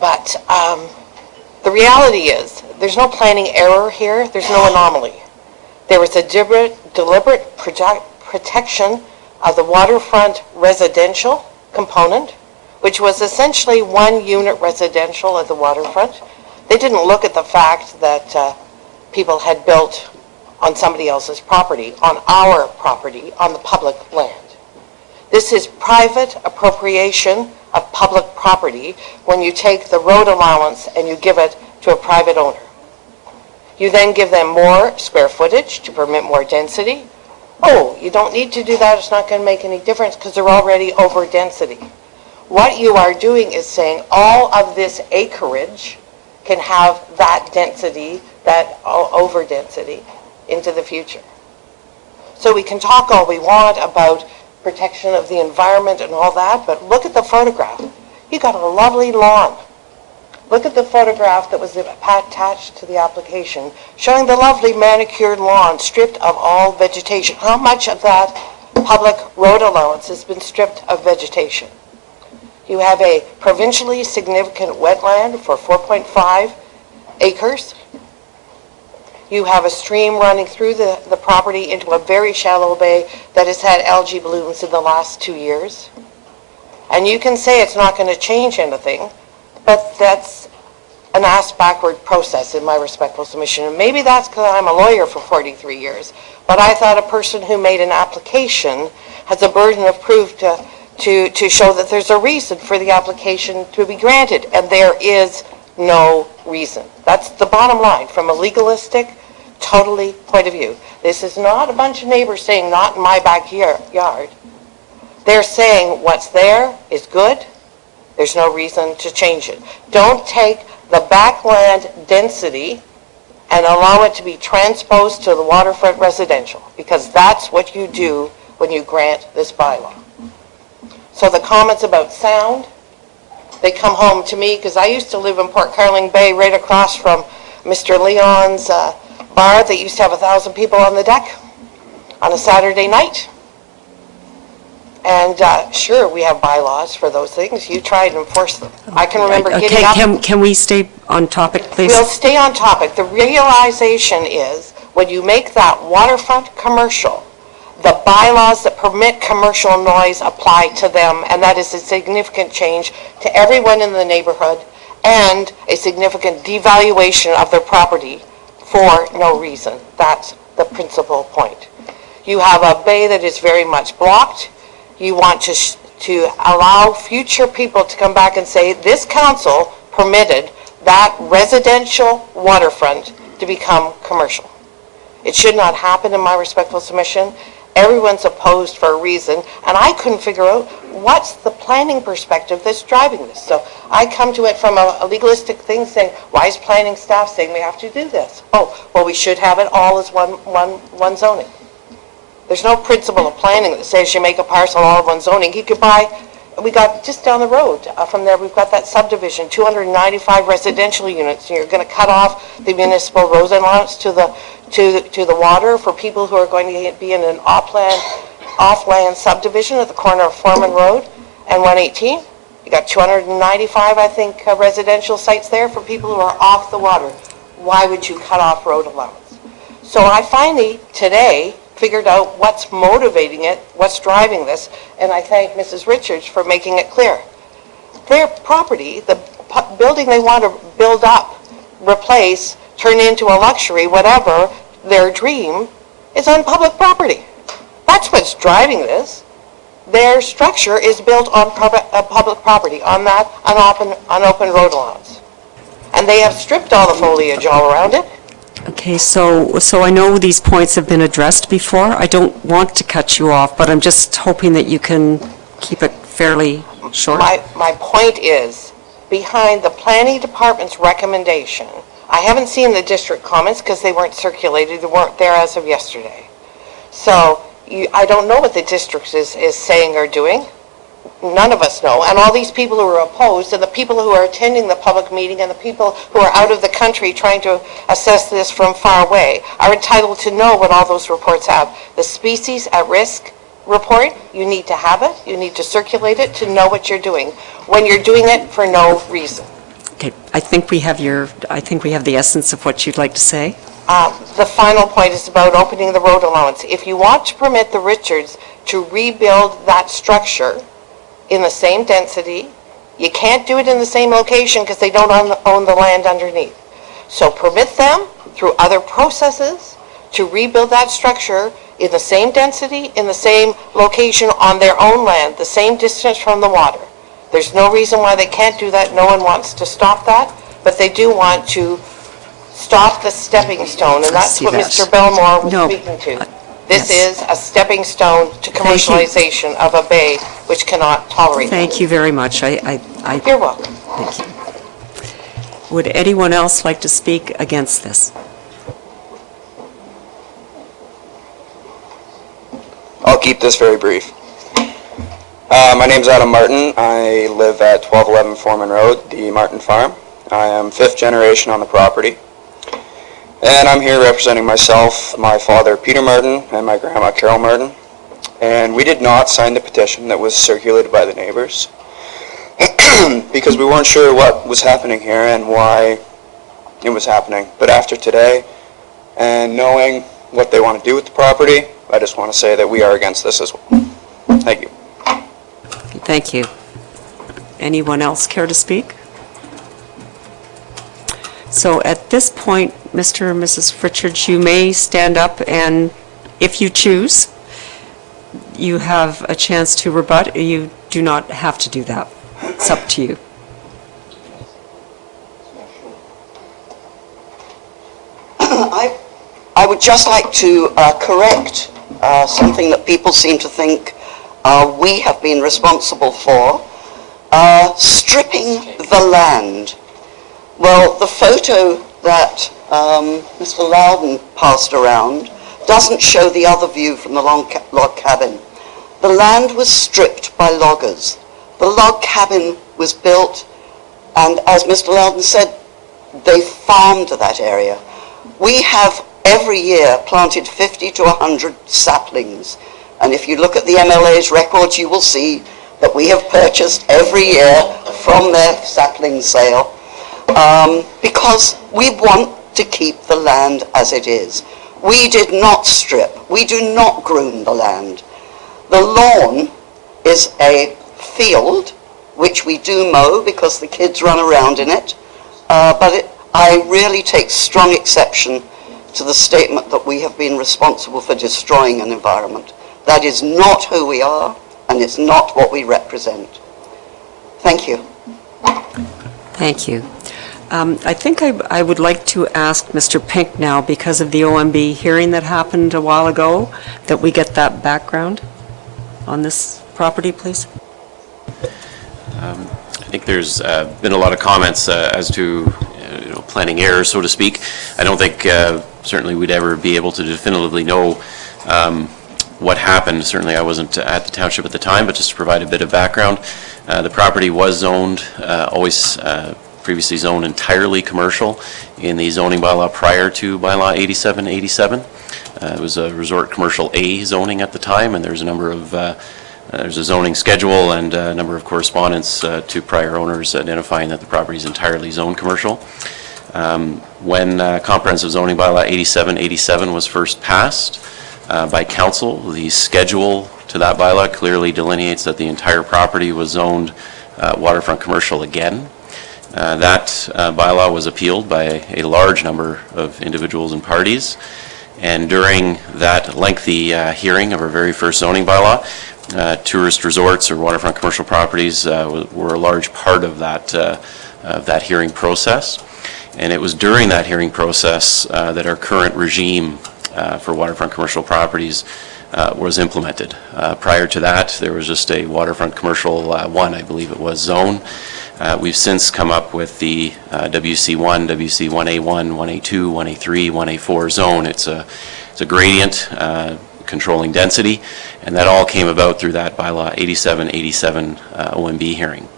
But the reality is, there's no planning error here, there's no anomaly. There was a deliberate protection of the waterfront residential component, which was essentially one unit residential at the waterfront. They didn't look at the fact that people had built on somebody else's property, on our property, on the public land. This is private appropriation of public property when you take the road allowance and you give it to a private owner. You then give them more square footage to permit more density. Oh, you don't need to do that, it's not going to make any difference because they're already over density. What you are doing is saying all of this acreage can have that density, that over density into the future. So we can talk all we want about protection of the environment and all that, but look at the photograph. You got a lovely lawn. Look at the photograph that was attached to the application, showing the lovely manicured lawn stripped of all vegetation. How much of that public road allowance has been stripped of vegetation? You have a provincially significant wetland for 4.5 acres. You have a stream running through the property into a very shallow bay that has had algae blooms in the last 2 years. And you can say it's not going to change anything, but that's an ass-backward process in my respectful submission. And maybe that's because I'm a lawyer for 43 years, but I thought a person who made an application has a burden of proof to show that there's a reason for the application to be granted, and there is no reason. That's the bottom line from a legalistic, totally point of view. This is not a bunch of neighbors saying, not in my backyard. They're saying what's there is good. There's no reason to change it. Don't take the backland density and allow it to be transposed to the waterfront residential, because that's what you do when you grant this bylaw. So the comments about sound, they come home to me because I used to live in Port Carling Bay right across from Mr. Leon's bar that used to have 1,000 people on the deck on a Saturday night. And sure, we have bylaws for those things. You try and enforce them. I can remember getting up. Can we stay on topic, please? We'll stay on topic. The realization is when you make that waterfront commercial, the bylaws that permit commercial noise apply to them, and that is a significant change to everyone in the neighborhood and a significant devaluation of their property for no reason. That's the principal point. You have a bay that is very much blocked. You want to allow future people to come back and say, this council permitted that residential waterfront to become commercial. It should not happen, in my respectful submission. Everyone's opposed for a reason, and I couldn't figure out what's the planning perspective that's driving this. So I come to it from a legalistic thing saying, why is planning staff saying we have to do this? Oh, well, we should have it all as one zoning. There's no principle of planning that says you make a parcel all of one zoning. You could buy, we got just down the road from there, we've got that subdivision, 295 residential units, and you're going to cut off the municipal road allowance to the water for people who are going to be in an off-land subdivision at the corner of Foreman Road and 118. You got 295, I think, residential sites there for people who are off the water. Why would you cut off road allowance? So I finally, today, figured out what's motivating it, what's driving this, and I thank Mrs. Richards for making it clear. Their property, the building they want to build up, replace, turn into a luxury, whatever, their dream, is on public property. That's what's driving this. Their structure is built on public property, on that unopened road allowance. And they have stripped all the foliage all around it. Okay, so I know these points have been addressed before. I don't want to cut you off, but I'm just hoping that you can keep it fairly short. My point is, behind the planning department's recommendation, I haven't seen the district comments because they weren't circulated, they weren't there as of yesterday. So I don't know what the district is saying or doing. None of us know. And all these people who are opposed, and the people who are attending the public meeting, and the people who are out of the country trying to assess this from far away, are entitled to know what all those reports have. The species at risk report, you need to have it, you need to circulate it to know what you're doing, when you're doing it for no reason. Okay, I think we have the essence of what you'd like to say. The final point is about opening the road allowance. If you want to permit the Richards to rebuild that structure in the same density, you can't do it in the same location because they don't own the land underneath. So permit them through other processes to rebuild that structure in the same density, in the same location on their own land, the same distance from the water. There's no reason why they can't do that. No one wants to stop that, but they do want to stop the stepping stone, and that's what Mr. Belmore was speaking to. This is a stepping stone to commercialization of a bay which cannot tolerate that. Thank you very much. You're welcome. Thank you. Would anyone else like to speak against this? I'll keep this very brief. My name's Adam Martin. I live at 1211 Foreman Road, the Martin Farm. I am 5th generation on the property. And I'm here representing myself, my father Peter Martin, and my grandma Carol Martin. And we did not sign the petition that was circulated by the neighbors because we weren't sure what was happening here and why it was happening. But after today, and knowing what they want to do with the property, I just want to say that we are against this as well. Thank you. Thank you. Anyone else care to speak? So at this point, Mr. and Mrs. Fritchard, you may stand up, and if you choose, you have a chance to rebut. You do not have to do that. It's up to you. I would just like to correct something that people seem to think we have been responsible for, stripping the land. Well, the photo that Mr. Loudon passed around doesn't show the other view from the log cabin. The land was stripped by loggers. The log cabin was built, and as Mr. Loudon said, they farmed that area. We have every year planted 50 to 100 saplings, and if you look at the MLA's records, you will see that we have purchased every year from their sapling sale because we want to keep the land as it is. We did not strip. We do not groom the land. The lawn is a field which we do mow because the kids run around in it, I really take strong exception to the statement that we have been responsible for destroying an environment. That is not who we are, and it's not what we represent. Thank you. Thank you. I think I would like to ask Mr. Pink now, because of the OMB hearing that happened a while ago, that we get that background on this property, please. I think there's been a lot of comments as to planning error, so to speak. I don't think certainly we'd ever be able to definitively know what happened. Certainly I wasn't at the township at the time, but just to provide a bit of background, the property was zoned, always previously zoned entirely commercial in the zoning bylaw prior to bylaw 8787. It was a resort commercial A zoning at the time, and there's a number of there's a zoning schedule and a number of correspondence to prior owners identifying that the property is entirely zoned commercial. When comprehensive zoning bylaw 8787 was first passed by council, the schedule to that bylaw clearly delineates that the entire property was zoned waterfront commercial again. That bylaw was appealed by a large number of individuals and parties, and during that lengthy hearing of our very first zoning bylaw, tourist resorts or waterfront commercial properties were a large part of that hearing process. And it was during that hearing process that our current regime for waterfront commercial properties was implemented. Prior to that, there was just a waterfront commercial 1, I believe it was, zone. We've since come up with the WC1, WC1A1, 1A2, 1A3, 1A4 zone. It's a gradient controlling density, and that all came about through that bylaw 8787 OMB hearing.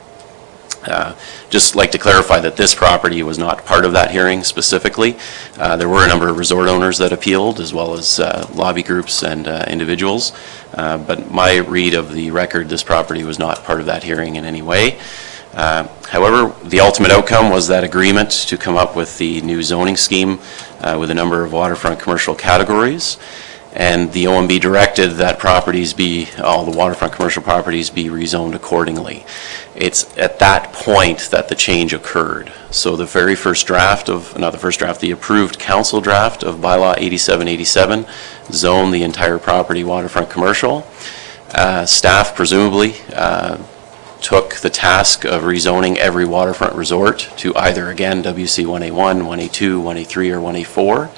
Just like to clarify that this property was not part of that hearing specifically. There were a number of resort owners that appealed, as well as lobby groups and individuals. But my read of the record, this property was not part of that hearing in any way. However, the ultimate outcome was that agreement to come up with the new zoning scheme with a number of waterfront commercial categories. And the OMB directed that all the waterfront commercial properties be rezoned accordingly. It's at that point that the change occurred. So the very first draft the approved council draft of bylaw 8787 zoned the entire property waterfront commercial. Staff presumably took the task of rezoning every waterfront resort to either, again, WC 1A1, 1A2, 1A3, or 1A4.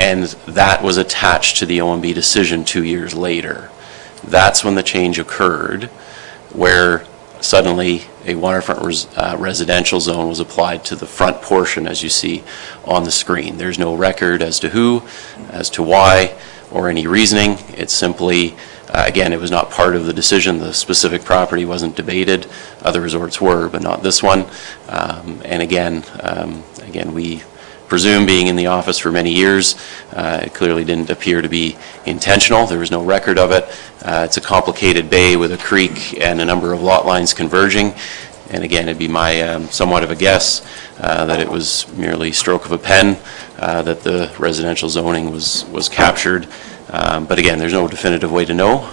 And that was attached to the OMB decision 2 years later. That's when the change occurred, where suddenly a waterfront residential zone was applied to the front portion, as you see on the screen. There's no record as to who, as to why, or any reasoning. It's simply Again, it was not part of the decision. The specific property wasn't debated. Other resorts were, but not this one. And again, we presume, being in the office for many years, it clearly didn't appear to be intentional. There was no record of it. It's a complicated bay with a creek and a number of lot lines converging. And again, it'd be my somewhat of a guess that it was merely stroke of a pen that the residential zoning was captured. But again, there's no definitive way to know.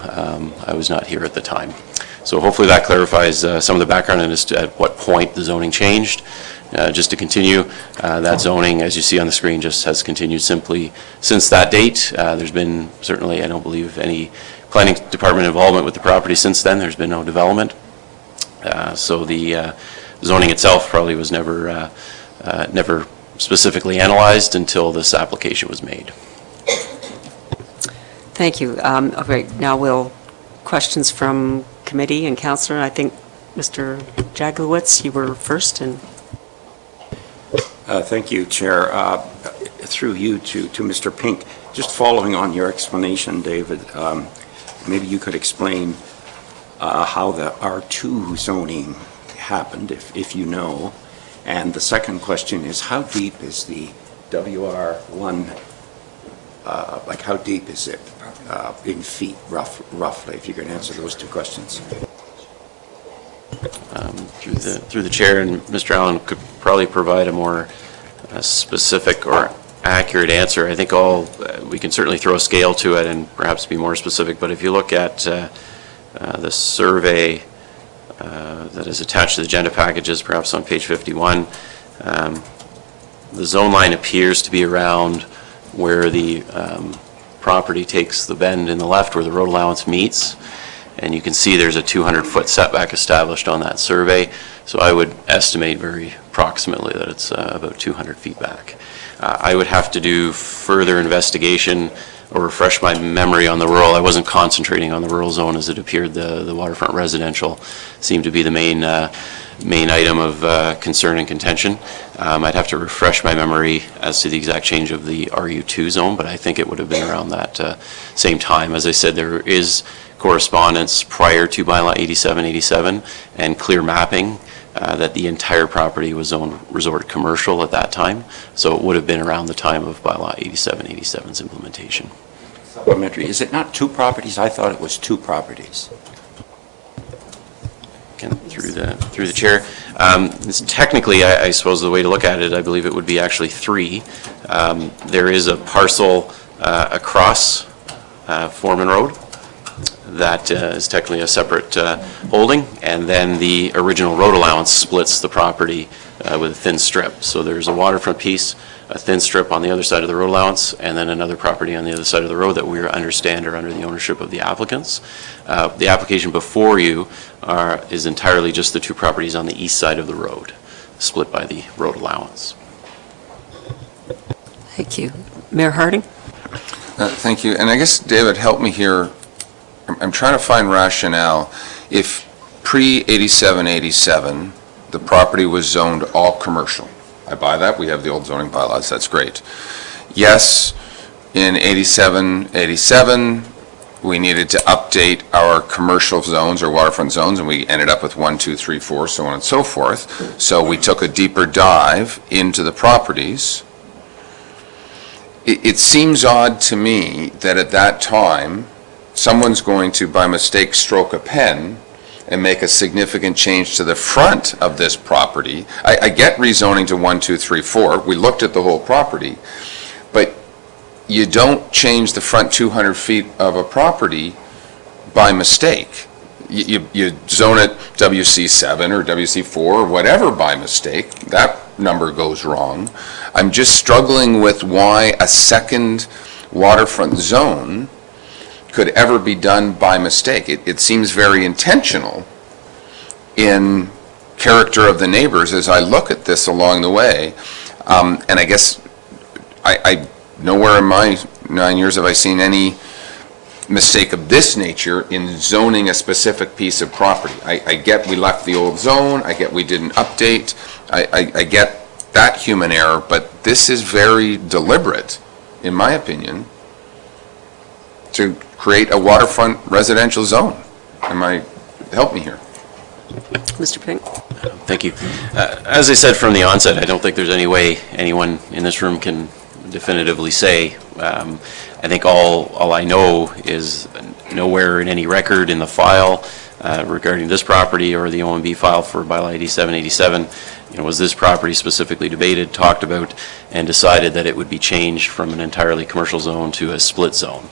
I was not here at the time. So hopefully that clarifies some of the background and as to at what point the zoning changed. Just to continue, that zoning, as you see on the screen, just has continued simply since that date. There's been certainly, I don't believe, any planning department involvement with the property since then. There's been no development. So the zoning itself probably was never specifically analyzed until this application was made. Thank you. Okay, now questions from committee and councillor. I think Mr. Jaglowitz, you were first. And thank you, Chair. Through you to Mr. Pink, just following on your explanation, David, maybe you could explain how the R2 zoning happened, if you know. And the second question is, how deep is the WR1, like how deep is it in feet, roughly, if you can answer those two questions. Through the chair, and Mr. Allen could probably provide a more specific or accurate answer. I think we can certainly throw a scale to it and perhaps be more specific, but if you look at the survey that is attached to the agenda packages, perhaps on page 51, the zone line appears to be around where the property takes the bend in the left where the road allowance meets. And you can see there's a 200-foot setback established on that survey. So I would estimate very approximately that it's about 200 feet back. I would have to do further investigation or refresh my memory on the rural. I wasn't concentrating on the rural zone as it appeared. The waterfront residential seemed to be the main item of concern and contention. I'd have to refresh my memory as to the exact change of the RU2 zone, but I think it would have been around that same time. As I said, there is correspondence prior to bylaw 8787 and clear mapping that the entire property was zoned resort commercial at that time. So it would have been around the time of bylaw 8787's implementation. Supplementary. Is it not two properties? I thought it was two properties. Through the chair. Technically, I suppose the way to look at it, I believe it would be actually three. There is a parcel across Foreman Road that is technically a separate holding, and then the original road allowance splits the property with a thin strip. So there's a waterfront piece, a thin strip on the other side of the road allowance, and then another property on the other side of the road that we understand are under the ownership of the applicants. The application before you is entirely just the two properties on the east side of the road, split by the road allowance. thank you. Mayor Harding? Thank you. And I guess, David, help me here. I'm trying to find rationale. If pre-8787, the property was zoned all commercial, I buy that. We have the old zoning bylaws. That's great. Yes, in 8787, we needed to update our commercial zones or waterfront zones, and we ended up with 1, 2, 3, 4, so on and so forth. So we took a deeper dive into the properties. It seems odd to me that at that time, someone's going to, by mistake, stroke a pen and make a significant change to the front of this property. I get rezoning to 1, 2, 3, 4. We looked at the whole property, but you don't change the front 200 feet of a property by mistake. You zone it WC7 or WC4 or whatever by mistake. That number goes wrong. I'm just struggling with why a second waterfront zone could ever be done by mistake. It seems very intentional in character of the neighbors as I look at this along the way. And I guess I nowhere in my 9 years have I seen any mistake of this nature in zoning a specific piece of property. I get we left the old zone, I get we didn't update, I get that human error, but this is very deliberate, in my opinion, to create a waterfront residential zone. Help me here. Mr. Pink? Thank you. As I said from the onset, I don't think there's any way anyone in this room can definitively say. I think all I know is nowhere in any record in the file regarding this property or the OMB file for bylaw 8787, was this property specifically debated, talked about, and decided that it would be changed from an entirely commercial zone to a split zone.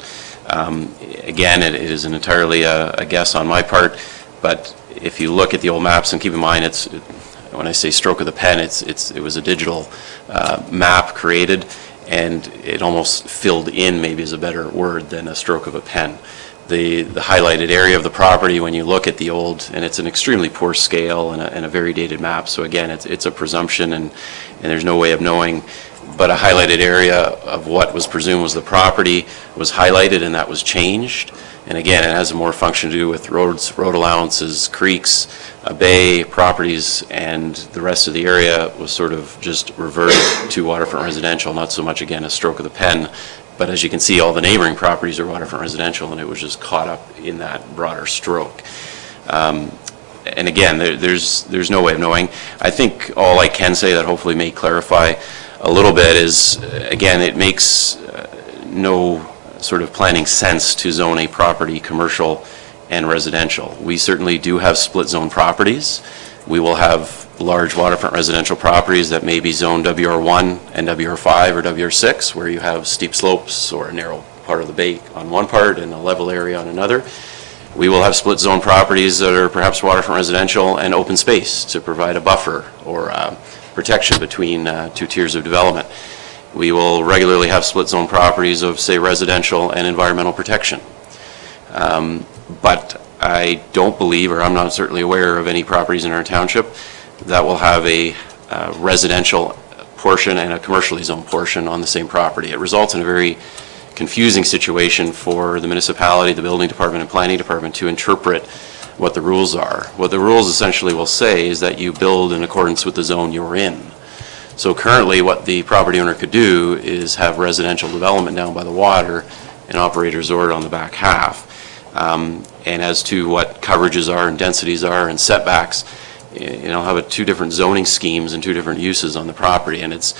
Again, it is entirely a guess on my part, but if you look at the old maps, and keep in mind, when I say stroke of the pen, it was a digital map created, and it almost filled in, maybe is a better word than a stroke of a pen. The highlighted area of the property, when you look at the old, and it's an extremely poor scale and a very dated map, so again, it's a presumption, and there's no way of knowing, but a highlighted area of what was presumed was the property was highlighted, and that was changed. And again, it has more function to do with roads, road allowances, creeks, a bay, properties, and the rest of the area was sort of just reverted to waterfront residential, not so much, again, a stroke of the pen. But as you can see, all the neighboring properties are waterfront residential, and it was just caught up in that broader stroke. And again, there's no way of knowing. I think all I can say that hopefully may clarify a little bit is, again, it makes no sort of planning sense to zone a property commercial and residential. We certainly do have split zone properties. We will have large waterfront residential properties that may be zoned WR1 and WR5 or WR6, where you have steep slopes or a narrow part of the bay on one part and a level area on another. We will have split zone properties that are perhaps waterfront residential and open space to provide a buffer or protection between two tiers of development. We will regularly have split zone properties of, say, residential and environmental protection. But I don't believe, or I'm not certainly aware of any properties in our township that will have a residential portion and a commercially zoned portion on the same property. It results in a very confusing situation for the municipality, the building department, and planning department to interpret what the rules are. What the rules essentially will say is that you build in accordance with the zone you're in. So currently, what the property owner could do is have residential development down by the water and operate a resort on the back half. And as to what coverages are and densities are and setbacks, have two different zoning schemes and two different uses on the property. And it's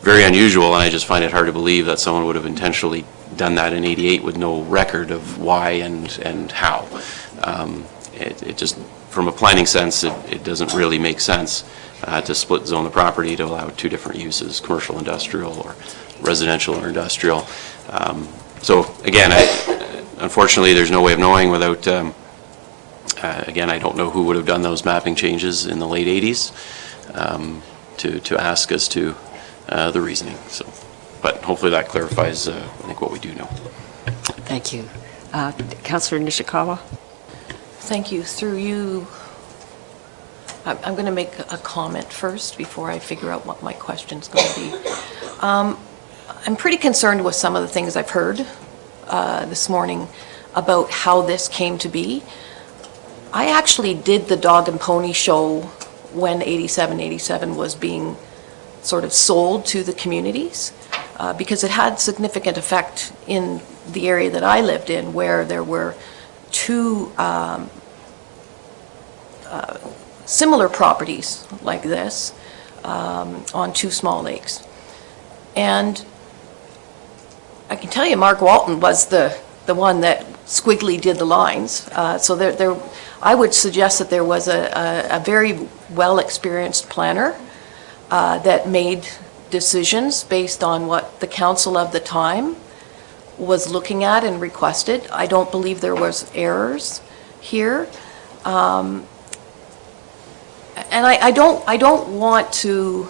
very unusual, and I just find it hard to believe that someone would have intentionally done that in '88 with no record of why and how. It just, from a planning sense, it doesn't really make sense to split zone the property to allow two different uses, commercial, industrial, or residential or industrial. So again, unfortunately, there's no way of knowing without, again, I don't know who would have done those mapping changes in the late 80s to ask us to the reasoning. So, but hopefully that clarifies, I think, what we do know. Thank you. Councillor Nishikawa? Thank you. Through you, I'm going to make a comment first before I figure out what my question's going to be. I'm pretty concerned with some of the things I've heard this morning about how this came to be. I actually did the dog and pony show when 8787 was being sort of sold to the communities because it had significant effect in the area that I lived in, where there were two similar properties like this on two small lakes. And I can tell you Mark Walton was the one that squiggly did the lines. So there, I would suggest that there was a very well-experienced planner that made decisions based on what the council of the time was looking at and requested. I don't believe there was errors here. And I don't want to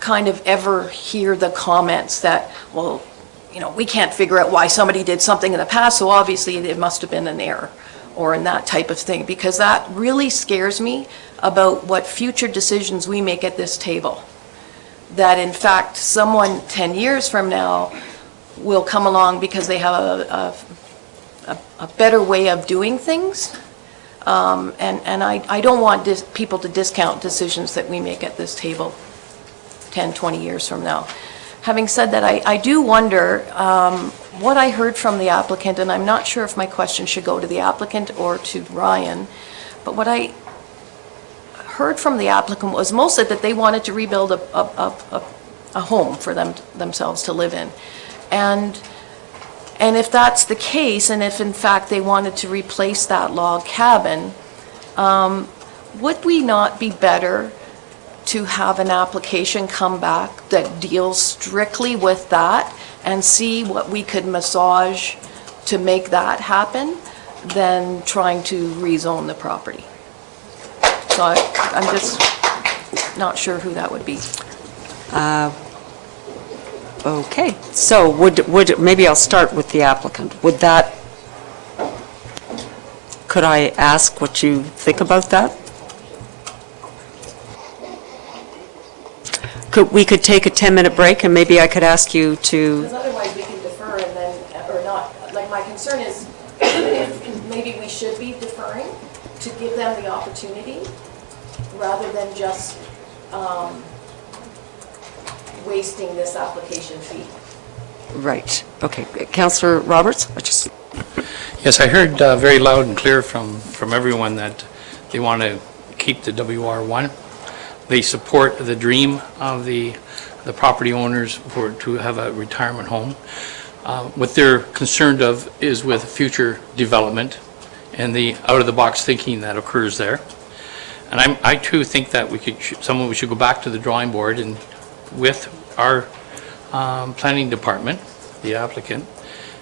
kind of ever hear the comments that, well, we can't figure out why somebody did something in the past, so obviously it must have been an error, or in that type of thing, because that really scares me about what future decisions we make at this table. That in fact, someone 10 years from now will come along because they have a better way of doing things. And I don't want people to discount decisions that we make at this table 10, 20 years from now. having said that, I do wonder, what I heard from the applicant, and I'm not sure if my question should go to the applicant or to Ryan, but what I heard from the applicant was mostly that they wanted to rebuild a home for themselves to live in. And if that's the case, and if in fact they wanted to replace that log cabin, would we not be better to have an application come back that deals strictly with that and see what we could massage to make that happen than trying to rezone the property? So I'm just not sure who that would be. Okay, so maybe I'll start with the applicant. Could I ask what you think about that? We could take a 10-minute break, and maybe I could ask you to... Because otherwise we can defer and then, or not, like my concern is maybe we should be deferring to give them the opportunity rather than just wasting this application fee. Right, okay. Councillor Roberts? Yes, I heard very loud and clear from everyone that they want to keep the WR1. They support the dream of the property owners to have a retirement home. What they're concerned of is with future development and the out-of-the-box thinking that occurs there. And I too think that we should go back to the drawing board and with our planning department, the applicant,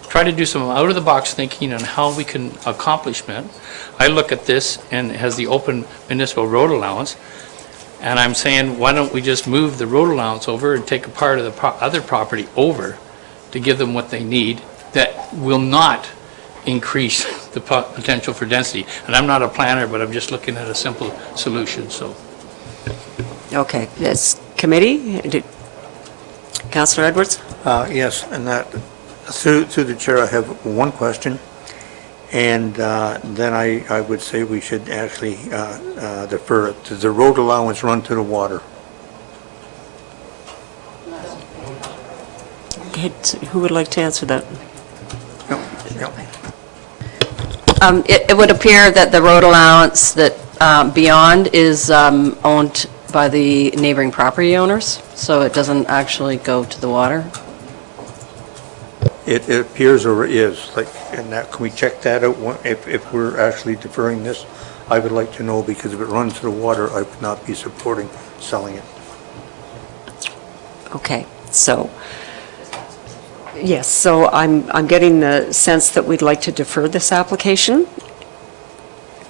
try to do some out-of-the-box thinking on how we can accomplish it. I look at this and it has the open municipal road allowance, and I'm saying, why don't we just move the road allowance over and take a part of the other property over to give them what they need that will not increase the potential for density. And I'm not a planner, but I'm just looking at a simple solution, so. Okay, this committee, Councillor Edwards? Yes, and that, through the chair, I have one question, and then I would say we should actually defer it. Does the road allowance run to the water? Okay, who would like to answer that? No. It would appear that the road allowance that beyond is owned by the neighboring property owners, so it doesn't actually go to the water. It appears or is, like, and that, can we check that out if we're actually deferring this? I would like to know, because if it runs to the water, I would not be supporting selling it. Okay, so, yes, so I'm getting the sense that we'd like to defer this application.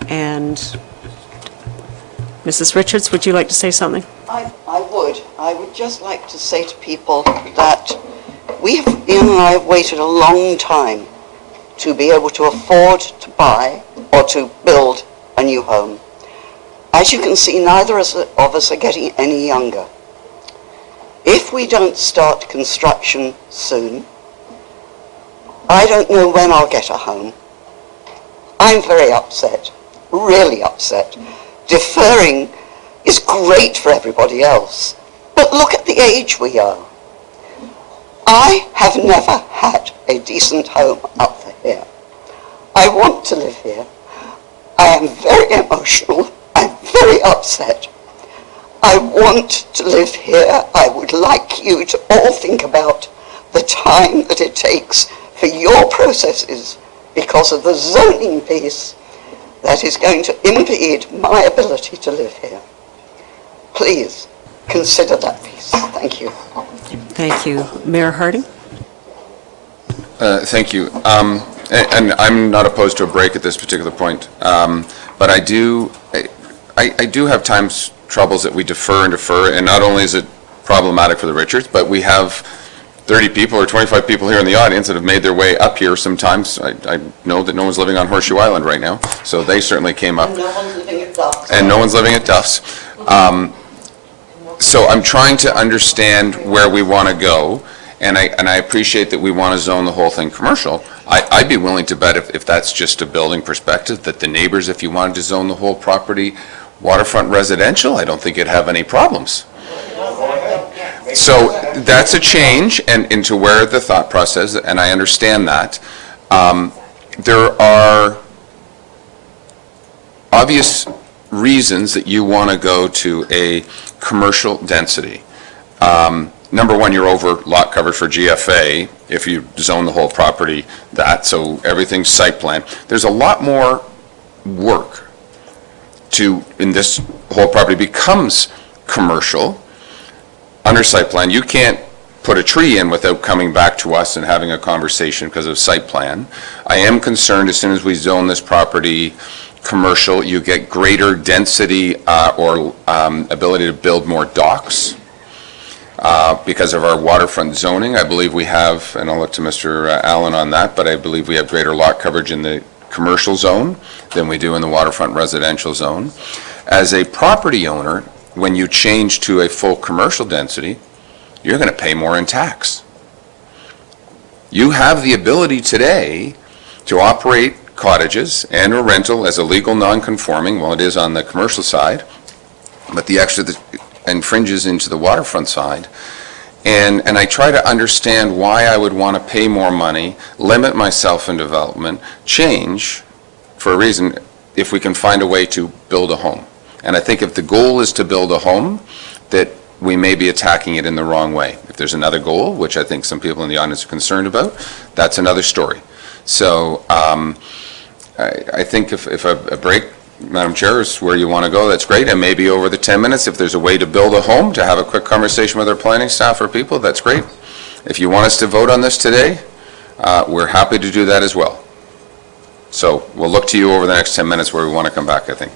And Mrs. Richards, would you like to say something? I would. I would just like to say to people that Ian and I have waited a long time to be able to afford to buy or to build a new home. As you can see, neither of us are getting any younger. If we don't start construction soon, I don't know when I'll get a home. I'm very upset, really upset. Deferring is great for everybody else, but look at the age we are. I have never had a decent home up here. I want to live here. I am very emotional. I'm very upset. I want to live here. I would like you to all think about the time that it takes for your processes because of the zoning piece that is going to impede my ability to live here. Please consider that piece. Thank you. Thank you. Mayor Harding? Thank you. And I'm not opposed to a break at this particular point, but I do have times troubles that we defer, and not only is it problematic for the Richards, but we have 30 people or 25 people here in the audience that have made their way up here sometimes. I know that no one's living on Horseshoe Island right now, so they certainly came up. And no one's living at Duff's. And no one's living at Duff's. So I'm trying to understand where we want to go, and I appreciate that we want to zone the whole thing commercial. I'd be willing to bet if that's just a building perspective, that the neighbors, if you wanted to zone the whole property waterfront residential, I don't think it'd have any problems. So that's a change and into where the thought process, and I understand that. There are obvious reasons that you want to go to a commercial density. Number one, you're over lot coverage for GFA if you zone the whole property that, so everything's site plan. There's a lot more work in this whole property becomes commercial under site plan. You can't put a tree in without coming back to us and having a conversation because of site plan. I am concerned as soon as we zone this property commercial, you get greater density or ability to build more docks because of our waterfront zoning. I believe we have, and I'll look to Mr. Allen on that, but I believe we have greater lot coverage in the commercial zone than we do in the waterfront residential zone. As a property owner, when you change to a full commercial density, you're going to pay more in tax. You have the ability today to operate cottages and or rental as a legal non-conforming, well, it is on the commercial side, but the extra that infringes into the waterfront side. And I try to understand why I would want to pay more money, limit myself in development, change for a reason if we can find a way to build a home. And I think if the goal is to build a home, that we may be attacking it in the wrong way. If there's another goal, which I think some people in the audience are concerned about, that's another story. So I think if a break, Madam Chair, is where you want to go, that's great, and maybe over the 10 minutes, if there's a way to build a home, to have a quick conversation with our planning staff or people, that's great. If you want us to vote on this today, we're happy to do that as well. So we'll look to you over the next 10 minutes where we want to come back, I think.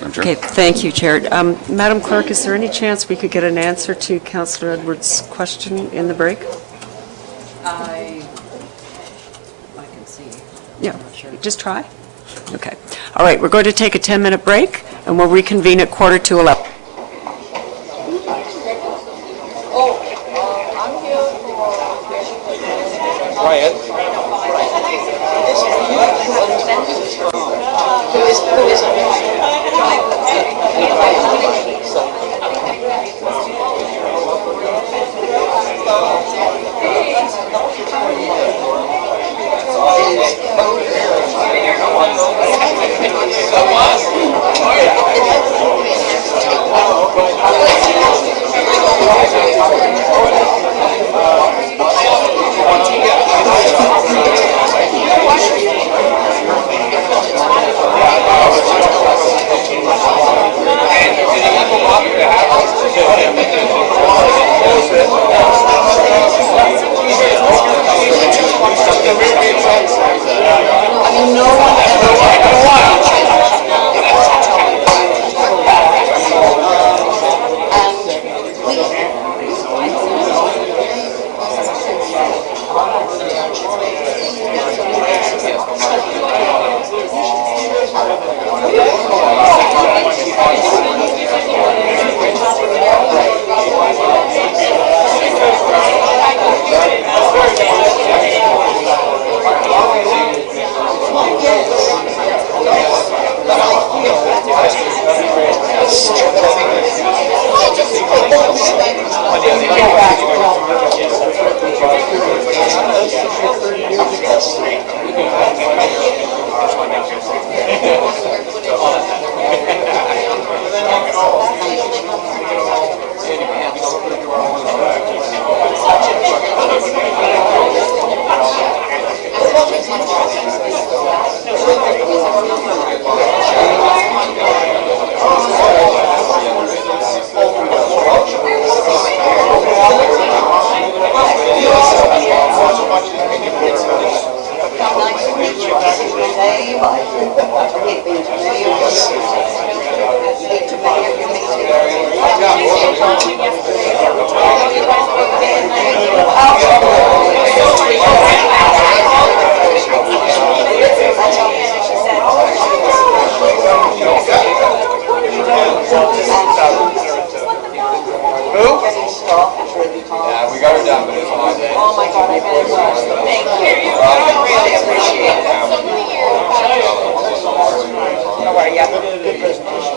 Madam Chair? Okay, thank you, Chair. Madam Clerk, is there any chance we could get an answer to Councillor Edwards' question in the break? I can see. Yeah, just try. Okay. All right, we're going to take a 10-minute break, and we'll reconvene at 11:45. Brian?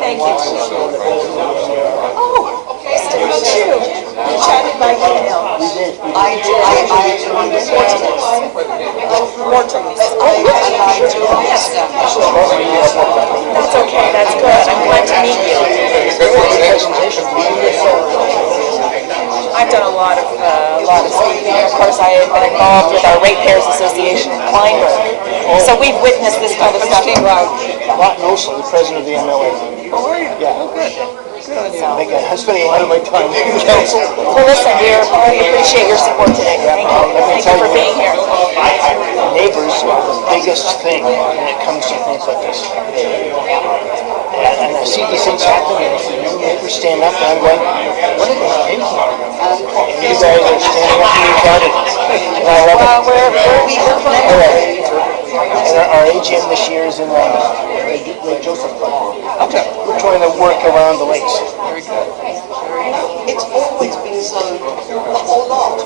Thank you. Oh, nice to meet you. We chatted by That's okay, that's good. I'm glad to meet you. I've done a lot of speaking. Of course, I have been involved with our Ratepayers Association in Kleinburg. So we've witnessed this kind of stuff. Lot Nosley, president of the MLA. Oh, are you? Yeah. Oh, good. I'm spending a lot of my time in council. Well, listen, we appreciate your support today. Thank you. Thank you for being here. Neighbors are the biggest thing when it comes to things like this. And I see these things happen, and neighbors stand up, and I'm going, what are they thinking? And you guys are standing up and you're part of it. And I love it. All right. And our AGM this year is in Lake Joseph Park. Okay. We're trying to work around the lakes. Very good. It's always been so, the whole lot.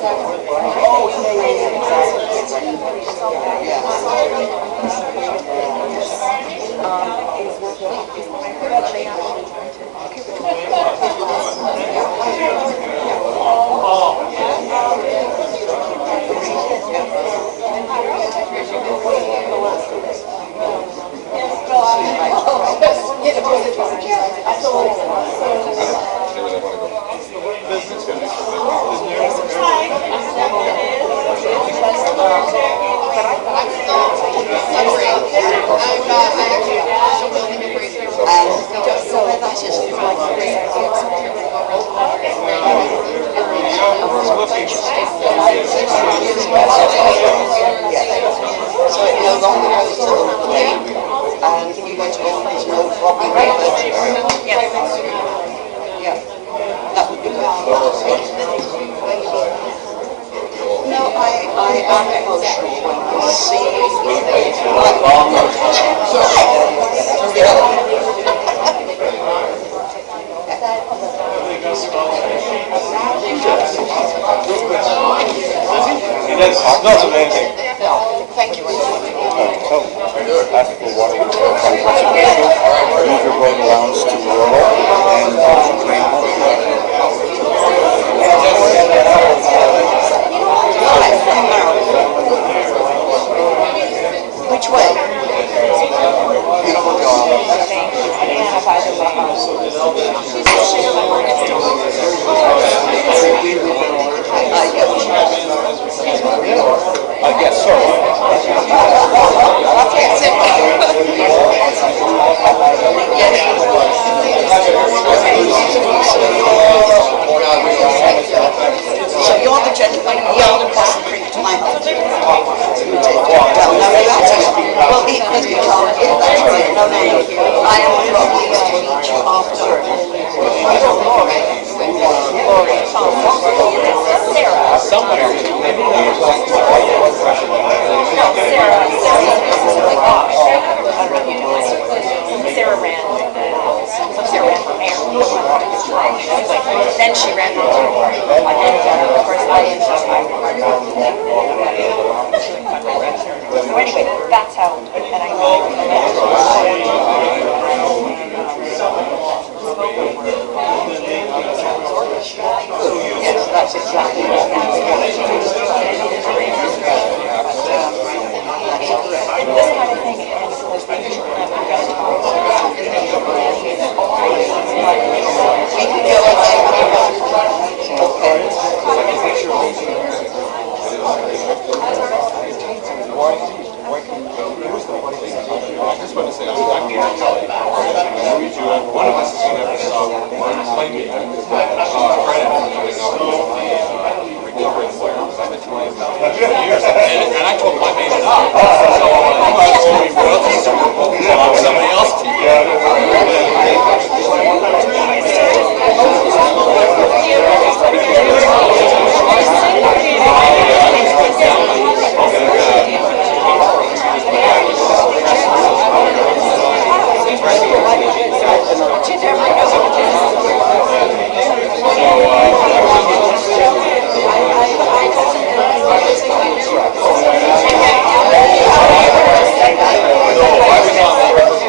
That's amazing. Thank you. After water conservation, river road allowance to rural and drain Which way? Beautiful job. Yes, sorry. So you're the gentleman who yelled across the creek to my home? You did? Well, no, that's it. Well, he can't hear. That's right. No, thank you. I am pleased to meet you after. Sarah ran for mayor. Then she ran for mayor. And of course, I ended up. So anyway, that's how, and I yes, that's exactly this kind of thing. And I told him I made it up. So